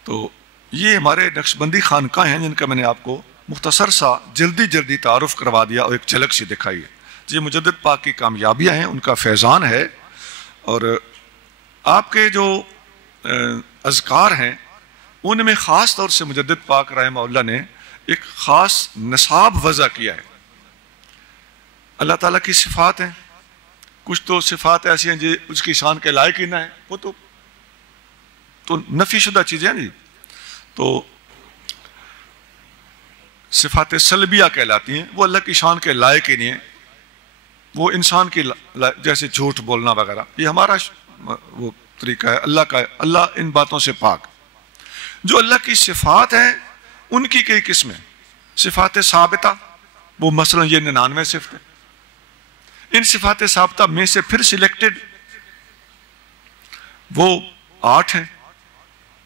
تو یہ ہمارے نقشبندی خانقاہ ہیں جن کا میں نے آپ کو مختصر سا جلدی تعارف کروا دیا اور ایک جھلک سی دکھائی ہے۔ یہ مجدد پاک کی کامیابیاں ہیں، ان کا فیضان ہے، اور آپ کے جو اذکار ہیں ان میں خاص طور سے مجدد پاک رحمہ اللہ نے ایک خاص نصاب وضع کیا ہے۔ اللہ تعالیٰ کی صفات ہیں، کچھ تو صفات ایسی ہیں جو اس کی شان کے لائق ہی نہ ہیں، وہ تو نفی شدہ چیزیں ہیں جی۔ تو صفات سلبیہ کہلاتی ہیں، وہ اللہ کی شان کے لائق ہی نہیں ہیں، وہ انسان کی جیسے جھوٹ بولنا وغیرہ، یہ ہمارا وہ طریقہ ہے، اللہ کا ہے، اللہ ان باتوں سے پاک۔ جو اللہ کی صفات ہیں ان کی کئی قسمیں، صفات ثابتہ، وہ مثلا یہ 99 صفت ہیں۔ ان صفات ثابتہ میں سے پھر سلیکٹڈ وہ 8 ہیں۔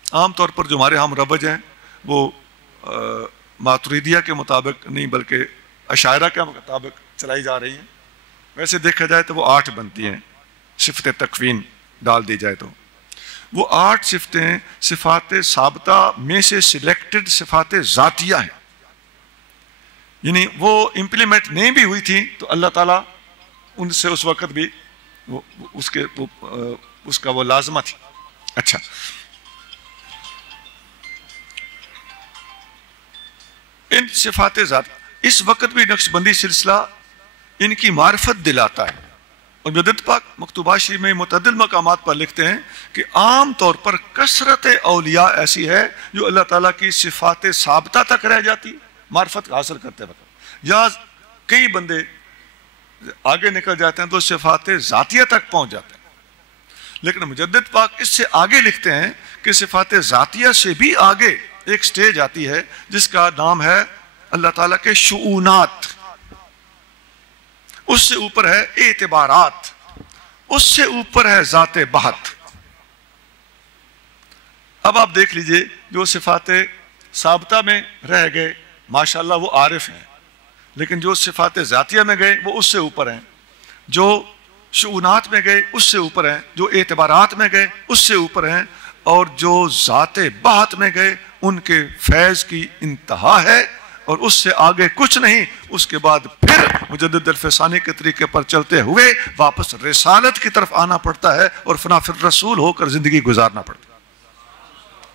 عام طور پر جو ہمارے ہم ربج ہیں وہ ماتریدیہ کے مطابق نہیں بلکہ اشاعرہ کے مطابق چلائی جا رہی ہیں۔ ویسے دیکھا جائے تو وہ 8 بنتی ہیں، صفت تکوین ڈال دی جائے تو وہ 8 صفتیں صفات ثابتہ میں سے سلیکٹڈ صفات ذاتیہ ہیں، یعنی وہ امپلیمنٹ نہیں بھی ہوئی تھی تو اللہ تعالیٰ ان سے اس وقت بھی اس کا وہ لازمہ تھی۔ اچھا، ان صفات ذات اس وقت بھی نقشبندی سلسلہ ان کی معرفت دلاتا ہے، اور مجدد پاک مکتوبات شریف میں متعدد مقامات پر لکھتے ہیں کہ عام طور پر کثرت اولیاء ایسی ہے جو اللہ تعالیٰ کی صفات ثابتہ تک رہ جاتی، معرفت حاصل کرتے وقت، یا کئی بندے آگے نکل جاتے ہیں تو صفات ذاتیہ تک پہنچ جاتے ہیں۔ لیکن مجدد پاک اس سے آگے لکھتے ہیں کہ صفات ذاتیہ سے بھی آگے ایک سٹیج آتی ہے جس کا نام ہے اللہ تعالیٰ کے شؤونات، اس سے اوپر ہے اعتبارات، اس سے اوپر ہے ذات بحت۔ اب آپ دیکھ لیجئے، جو صفات ثابتہ میں رہ گئے ماشاءاللہ وہ عارف ہیں، لیکن جو صفات ذاتیہ میں گئے وہ اس سے اوپر ہیں، جو شؤونات میں گئے اس سے اوپر ہیں، جو اعتبارات میں گئے اس سے اوپر ہیں، اور جو ذات بحت میں گئے ان کے فیض کی انتہا ہے، اور اس سے آگے کچھ نہیں۔ اس کے بعد پھر مجدد الفسانی کے طریقے پر چلتے ہوئے واپس رسالت کی طرف آنا پڑتا ہے اور فنا فی الرسول ہو کر زندگی گزارنا پڑتا ہے۔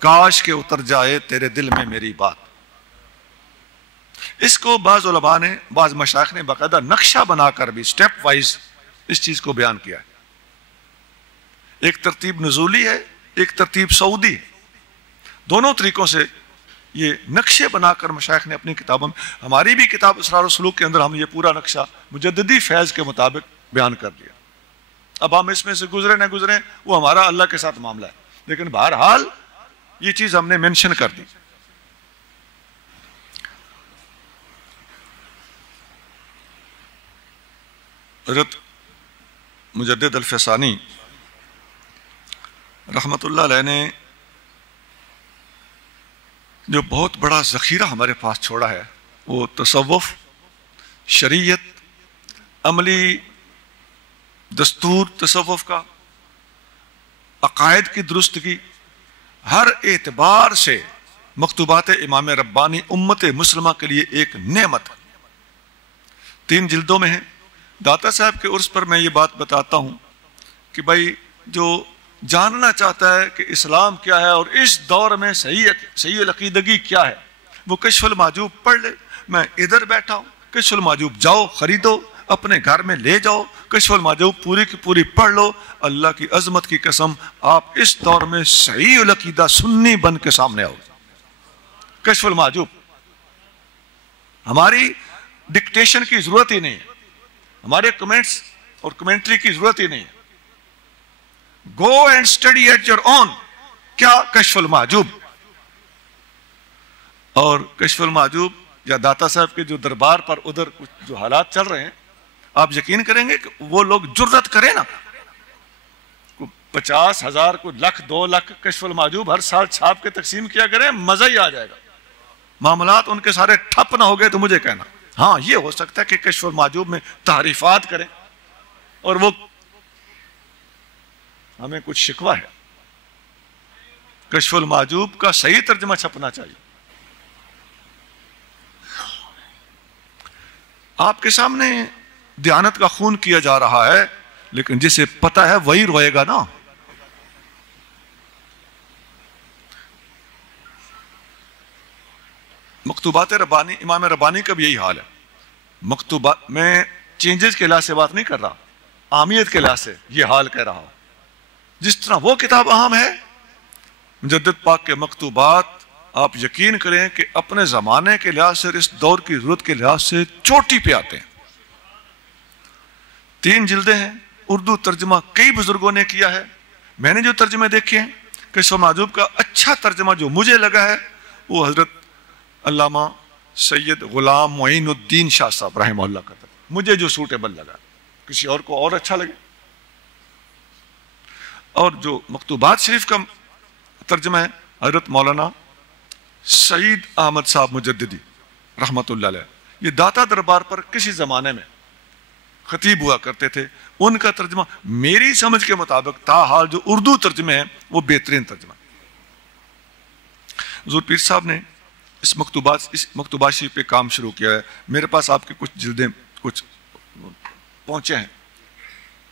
کاش کہ اتر جائے تیرے دل میں میری بات۔ اس کو بعض علماء نے، بعض مشائخ نے باقاعدہ نقشہ بنا کر بھی سٹیپ وائز اس چیز کو بیان کیا ہے۔ ایک ترتیب نزولی ہے، ایک ترتیب سعودی ہے، دونوں طریقوں سے یہ نقشے بنا کر مشائخ نے اپنی کتابوں میں، ہماری بھی کتاب اسرار السلوک کے اندر ہم یہ پورا نقشہ مجددی فیض کے مطابق بیان کر دیا۔ اب ہم اس میں سے گزرے نہ گزرے وہ ہمارا اللہ کے ساتھ معاملہ ہے، لیکن بہرحال یہ چیز ہم نے مینشن کر دی۔ حضرت مجدد الفسانی رحمت اللہ علیہ نے جو بہت بڑا ذخیرہ ہمارے پاس چھوڑا ہے وہ تصوف، شریعت، عملی دستور تصوف کا، عقائد کی درستگی، ہر اعتبار سے مکتوبات امام ربانی امت مسلمہ کے لیے ایک نعمت ہے۔ 3 جلدوں میں ہے۔ داتا صاحب کے عرس پر میں یہ بات بتاتا ہوں کہ بھائی جو جاننا چاہتا ہے کہ اسلام کیا ہے اور اس دور میں صحیح العقیدگی کیا ہے، وہ کشف المحجوب پڑھ لے۔ میں ادھر بیٹھا ہوں، کشف المحجوب جاؤ خریدو، اپنے گھر میں لے جاؤ، کشف المحجوب پوری کی پوری پڑھ لو۔ اللہ کی عظمت کی قسم، آپ اس دور میں صحیح العقیدہ سنی بن کے سامنے آؤ۔ کشف المحجوب، ہماری ڈکٹیشن کی ضرورت ہی نہیں ہے، ہمارے کمنٹس اور کمنٹری کی ضرورت ہی نہیں ہے۔ Go and study at your own. کیا؟ کشف المحجوب۔ اور کشف المحجوب یا داتا صاحب کے جو دربار پر ادھر کچھ جو حالات چل رہے ہیں، آپ یقین کریں گے کہ وہ لوگ جرت کریں نا، 50,000 کو 1,00,000 2,00,000 کشف المحجوب ہر سال چھاپ کے تقسیم کیا کریں، مزہ ہی آ جائے گا۔ معاملات ان کے سارے ٹھپ نہ ہو گئے تو مجھے کہنا۔ ہاں یہ ہو سکتا ہے کہ کشف المحجوب میں تعریفات کریں، اور وہ ہمیں کچھ شکوہ ہے، کشف المحجوب کا صحیح ترجمہ چھپنا چاہیے۔ آپ کے سامنے دیانت کا خون کیا جا رہا ہے، لیکن جسے پتہ ہے وہی روئے گا نا۔ مکتوبات ربانی، امام ربانی کا بھی یہی حال ہے۔ مکتوبات میں چینجز کے لحاظ سے بات نہیں کر رہا، عامیت کے لحاظ سے یہ حال کہہ رہا ہوں۔ جس طرح وہ کتاب اہم ہے، مجدد پاک کے مکتوبات آپ یقین کریں کہ اپنے زمانے کے لحاظ سے، اس دور کی ضرورت کے لحاظ سے چوٹی پہ آتے ہیں۔ 3 جلدیں ہیں، اردو ترجمہ کئی بزرگوں نے کیا ہے۔ میں نے جو ترجمے دیکھے ہیں، کشف المحجوب کا اچھا ترجمہ جو مجھے لگا ہے وہ حضرت علامہ سید غلام معین الدین شاہ صاحب رحمہ اللہ کا ترجمہ، مجھے جو سوٹیبل لگا، کسی اور کو اور اچھا لگے۔ اور جو مکتوبات شریف کا ترجمہ ہے حضرت مولانا سعید احمد صاحب مجددی رحمت اللہ علیہ، یہ داتا دربار پر کسی زمانے میں خطیب ہوا کرتے تھے، ان کا ترجمہ میری سمجھ کے مطابق تاحال جو اردو ترجمے ہیں وہ بہترین ترجمہ۔ حضور پیر صاحب نے اس مکتوبات شریف پہ کام شروع کیا ہے۔ میرے پاس آپ کی کچھ جلدیں کچھ پہنچے ہیں،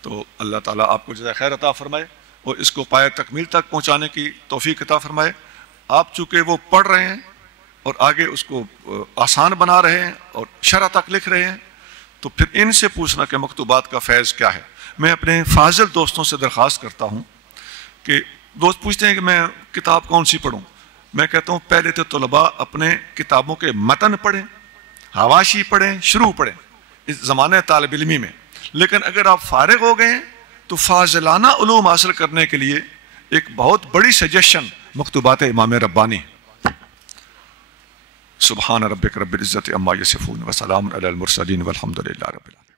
تو اللہ تعالیٰ آپ کو جزائے خیر عطا فرمائے اور اس کو پایہ تکمیل تک پہنچانے کی توفیق عطا فرمائے۔ آپ چونکہ وہ پڑھ رہے ہیں اور آگے اس کو آسان بنا رہے ہیں اور شرح تک لکھ رہے ہیں، تو پھر ان سے پوچھنا کہ مکتوبات کا فیض کیا ہے۔ میں اپنے فاضل دوستوں سے درخواست کرتا ہوں کہ دوست پوچھتے ہیں کہ میں کتاب کون سی پڑھوں، میں کہتا ہوں پہلے تو طلباء اپنے کتابوں کے متن پڑھیں، حواشی پڑھیں، شروع پڑھیں اس زمانے طالب علمی میں۔ لیکن اگر آپ فارغ ہو گئے ہیں تو فاضلانہ علوم حاصل کرنے کے لیے ایک بہت بڑی سجیشن مکتوبات امام ربانی۔ سبحان ربک رب العزت عما یصفون وسلام علی المرسلین والحمد للہ رب العالمین۔